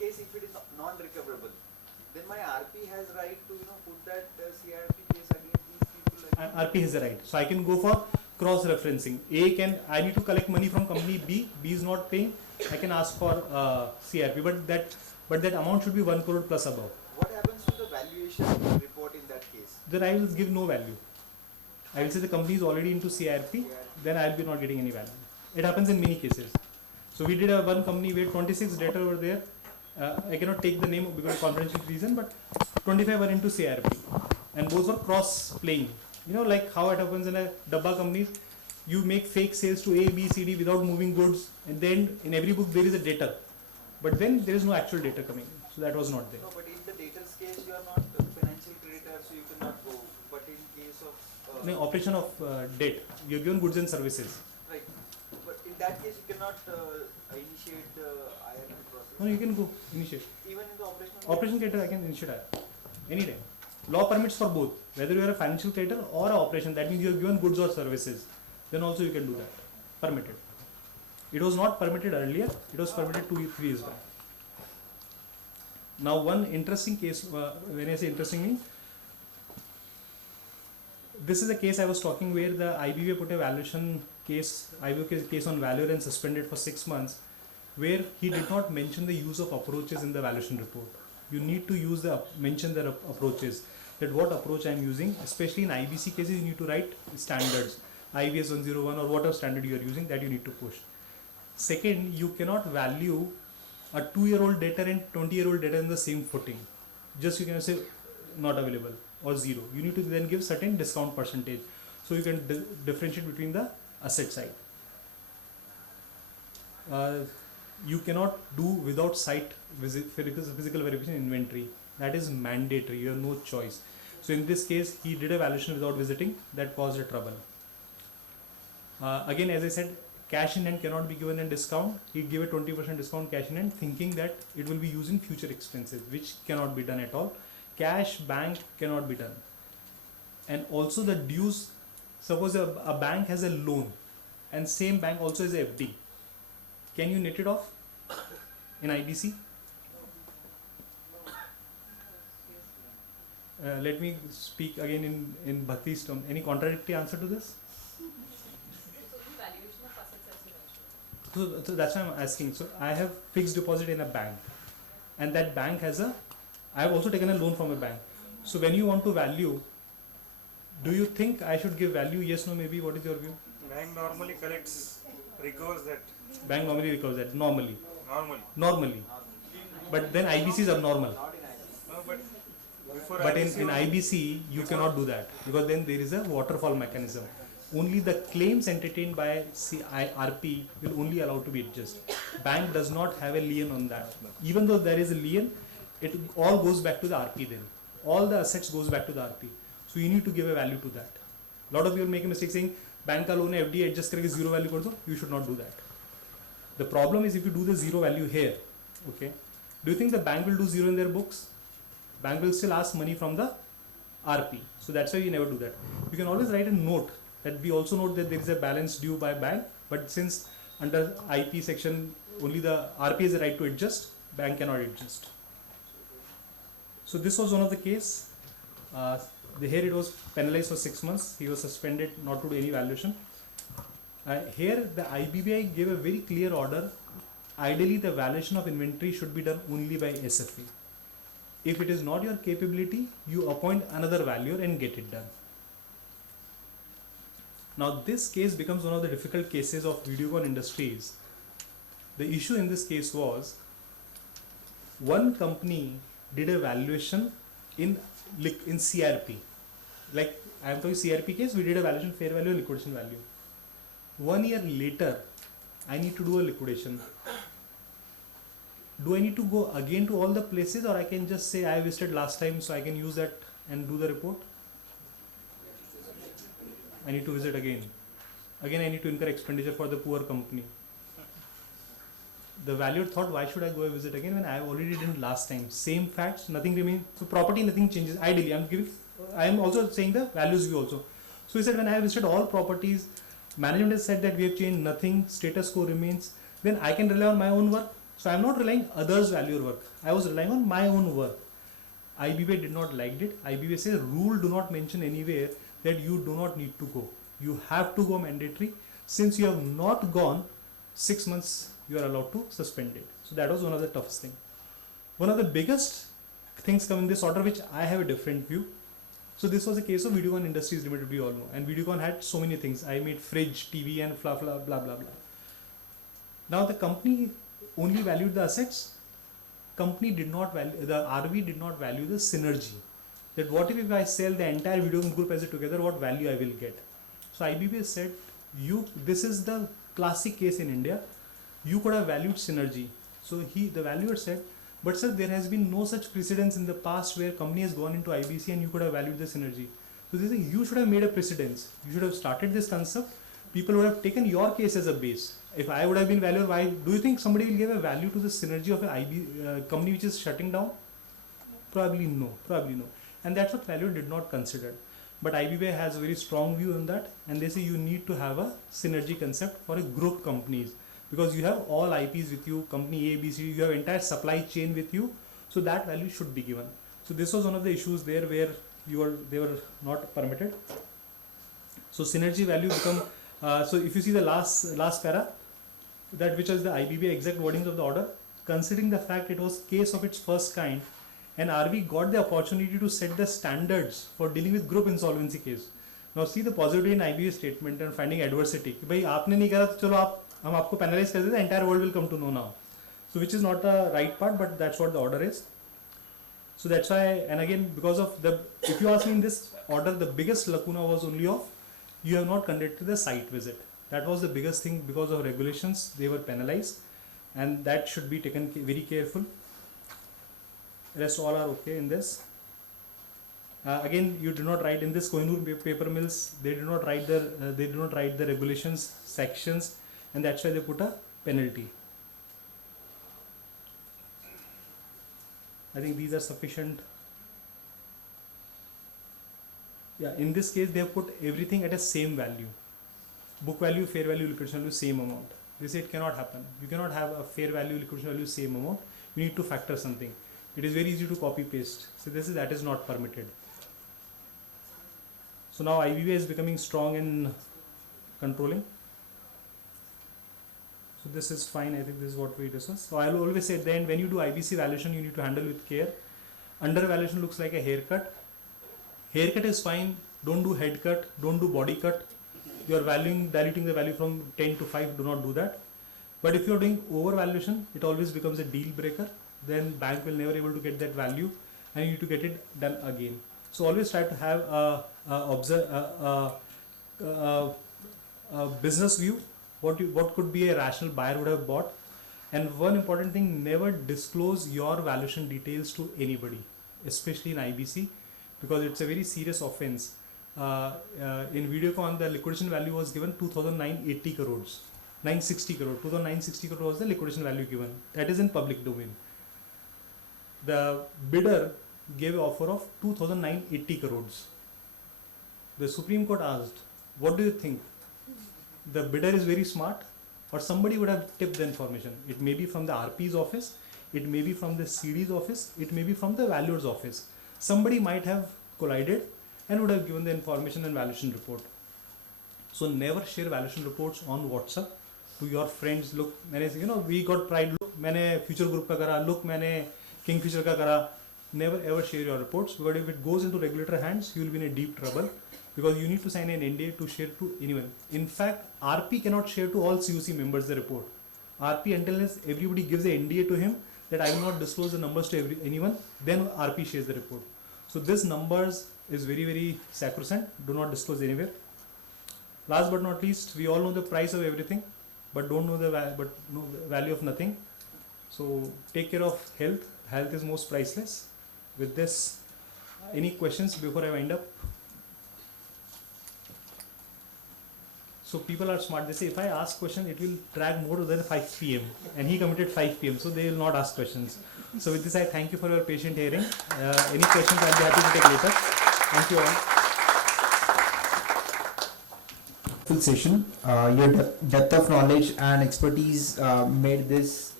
case, if it is non-recoverable, then my RP has right to put that CRP case against these people. RP has the right. So I can go for cross-referencing. I need to collect money from company B. B is not paying. I can ask for CRP, but that amount should be 1 crore plus above. What happens to the valuation report in that case? Then I will give no value. I will say the company is already into CRP. Then I will be not getting any value. It happens in many cases. So we did one company where 26 debtor over there. I cannot take the name because of confidential reason, but 25 were into CRP, and both were cross-playing. Like how it happens in a Dhadda companies, you make fake sales to A, B, C, D without moving goods, and then in every book there is a debtor, but then there is no actual debtor coming in. So that was not there. No, but in the debtor's case, you are not financial creditor, so you cannot go. But in case of No, operation of debt, you have given goods and services. right, but in that case, you cannot initiate the IRP process. No, you can go initiate. Even in the operational. Operation creditor I can initiate anytime. Law permits for both, whether you are a financial creditor or an operation. That means you have given goods or services. Then also you can do that. Permitted. It was not permitted earlier. It was permitted 2 3 years back. Now one interesting case. When I say interesting, this is a case I was talking where the IBVA put a valuation case, IBVA case on valuer and suspended for 6 months, where he did not mention the use of approaches in the valuation report. You need to mention the approaches, that what approach I am using. Especially in IBC cases, you need to write standards, IBS 101 or whatever standard you are using, that you need to push. Second, you cannot value a 2-year-old debtor and 20-year-old debtor in the same footing. Just you can say not available or 0. You need to then give certain discount percentage, so you can differentiate between the asset side. You cannot do without site physical verification inventory. That is mandatory. You have no choice. So in this case, he did a valuation without visiting. That caused a trouble. Again, as I said, cash in hand cannot be given in discount. He gave a 20% discount cash in hand, thinking that it will be used in future expenses, which cannot be done at all. Cash bank cannot be done. And also the dues. Suppose a bank has a loan, and same bank also has a FD. Can you net it off in IBC? Let me speak again in Bhakti's term. Any contradictory answer to this? So the valuation of assets as you mentioned. So that's why I'm asking. So I have fixed deposit in a bank, and that bank has I have also taken a loan from a bank. So when you want to value, do you think I should give value? Yes, no, maybe. What is your view? Bank normally recovers that. Bank normally recovers that. Normally. Normally. But then IBC is abnormal. Not in IBC. No, but before But in IBC IBC, you cannot do that, because then there is a waterfall mechanism. Only the claims entertained by RP will only allow to be adjusted. Bank does not have a lien on that. Even though there is a lien, it all goes back to the RP then. All the assets goes back to the RP. So you need to give a value to that. A lot of people make a mistake saying, bank ka loan hai, FD adjust karke 0 value kar do. You should not do that. The problem is if you do the 0 value here, okay, do you think the bank will do 0 in their books? Bank will still ask money from the RP. So that's why you never do that. You can always write a note that we also note that there is a balance due by bank, but since under IP section only the RP has the right to adjust, bank cannot adjust. So this was one of the case. Here it was penalized for 6 months. He was suspended not to do any valuation. Here the IBBI gave a very clear order. Ideally the valuation of inventory should be done only by SFA. If it is not your capability, you appoint another valuer and get it done. Now this case becomes one of the difficult cases of Videocon Industries. The issue in this case was, one company did a valuation in CRP. Like I am talking CRP case, we did a valuation fair value and liquidation value. 1 year later, I need to do a liquidation. Do I need to go again to all the places, or I can just say I visited last time, so I can use that and do the report? I need to visit again. Again, I need to incur expenditure for the poor company. The valuer thought, why should I go and visit again when I already did last time? Same facts, nothing remains. So property, nothing changes. Ideally, I am also saying the values view also. So he said, when I have visited all properties, management has said that we have changed nothing, status quo remains, then I can rely on my own work. So I'm not relying others' value or work. I was relying on my own work. IBBA did not like it. IBBA says rule do not mention anywhere that you do not need to go. You have to go mandatory. Since you have not gone, 6 months you are allowed to suspend it. So that was one of the toughest thing. One of the biggest things come in this order which I have a different view. So this was a case of Videocon Industries Limited, we all know. And Videocon had so many things. I made fridge, TV and blah blah blah blah blah. Now the company only valued the assets. Company did not value, the RV did not value the synergy. That what if I sell the entire Videocon group as a together, what value I will get? So IBBA said, this is the classic case in India. You could have valued synergy. So the valuer said, but sir, there has been no such precedence in the past where company has gone into IBC and you could have valued the synergy. So they say you should have made a precedence. You should have started this concept. People would have taken your case as a base. If I would have been valuer, why do you think somebody will give a value to the synergy of an company which is shutting down? Probably no. And that's what valuer did not consider. But IBBA has a very strong view on that, and they say you need to have a synergy concept for a group companies, because you have all IPs with you, company A, B, C, you have entire supply chain with you, so that value should be given. So this was one of the issues there where they were not permitted. So synergy value become, so if you see the last para, that which is the IBBA exact wordings of the order, considering the fact it was case of its first kind, and RV got the opportunity to set the standards for dealing with group insolvency case. Now see the positivity in IBA statement and finding adversity. कि भाई आपने नहीं करा तो चलो हम आपको penalize कर देते, the entire world will come to know now. So which is not the right part, but that's what the order is. So that's why, and again because of if you ask me in this order, the biggest lacuna was only of you have not conducted the site visit. That was the biggest thing. Because of regulations they were penalized, and that should be taken very careful. Rest all are okay in this. Again, you do not write in this Kohinoor paper mills. They do not write the regulations sections, and that's why they put a penalty. I think these are sufficient. Yeah, in this case they have put everything at a same value. Book value, fair value, liquidation value, same amount. They say it cannot happen. You cannot have a fair value, liquidation value, same amount. You need to factor something. It is very easy to copy paste. So that is not permitted. So now IBBA is becoming strong in controlling. So this is fine. I think this is what we discussed. So I will always say at the end, when you do IBC valuation, you need to handle with care. Under valuation looks like a haircut. Haircut is fine. Don't do head cut. Don't do body cut. You are diluting the value from 10 to 5. Do not do that. But if you are doing over valuation, it always becomes a deal breaker. Then bank will never able to get that value, and you need to get it done again. So always try to have a business view. What could be a rational buyer would have bought. And one important thing, never disclose your valuation details to anybody, especially in IBC, because it's a very serious offense. In Videocon, the liquidation value was given 2,980 crores. 960 crore. 2,960 crore was the liquidation value given. That is in public domain. The bidder gave an offer of 2,980 crores. The Supreme Court asked, what do you think? The bidder is very smart, or somebody would have tipped the information. It may be from the RP's office, it may be from the CD's office, it may be from the valuer's office. Somebody might have collided and would have given the information and valuation report. So never share valuation reports on WhatsApp to your friends. Look, we got pride. Look, मैंने future group का करा. Look, मैंने Kingfisher का करा. Never ever share your reports, because if it goes into regulator hands, you will be in a deep trouble, because you need to sign an NDA to share to anyone. In fact, RP cannot share to all CUC members the report. RP, until everybody gives the NDA to him that I will not disclose the numbers to anyone, then RP shares the report. So this numbers is very, very sacrosanct. Do not disclose anywhere. Last but not least, we all know the price of everything, but don't know the value of nothing. So take care of health. Health is most priceless. With this, any questions before I wind up? So people are smart. They say if I ask question, it will drag more than 5 p.m. And he committed 5 p.m. So they will not ask questions. So with this, I thank you for your patient hearing. Any questions, I'll be happy to take later. Thank you all. Full session. Your depth of knowledge and expertise made this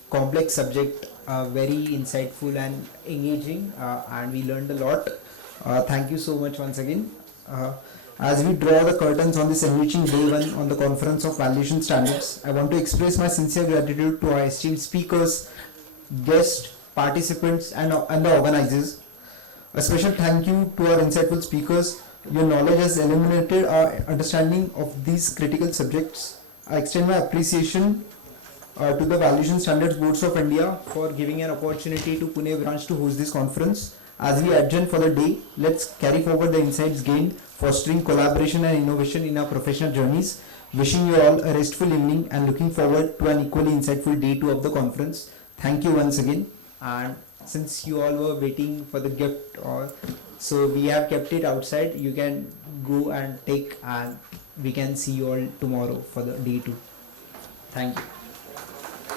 complex subject, very insightful and engaging, and we learned a lot. Thank you so much once again. As we draw the curtains on this enriching day one on the Conference of Valuation Standards, I want to express my sincere gratitude to our esteemed speakers, guests, participants, and the organizers. A special thank you to our insightful speakers. Your knowledge has illuminated our understanding of these critical subjects. I extend my appreciation to the Valuation Standards Boards of India for giving an opportunity to Pune branch to host this conference. As we adjourn for the day, let's carry forward the insights gained, fostering collaboration and innovation in our professional journeys. Wishing you all a restful evening and looking forward to an equally insightful day 2 of the conference. Thank you once again. And since you all were waiting for the gift, so we have kept it outside. You can go and take, and we can see you all tomorrow for the day 2. Thank you.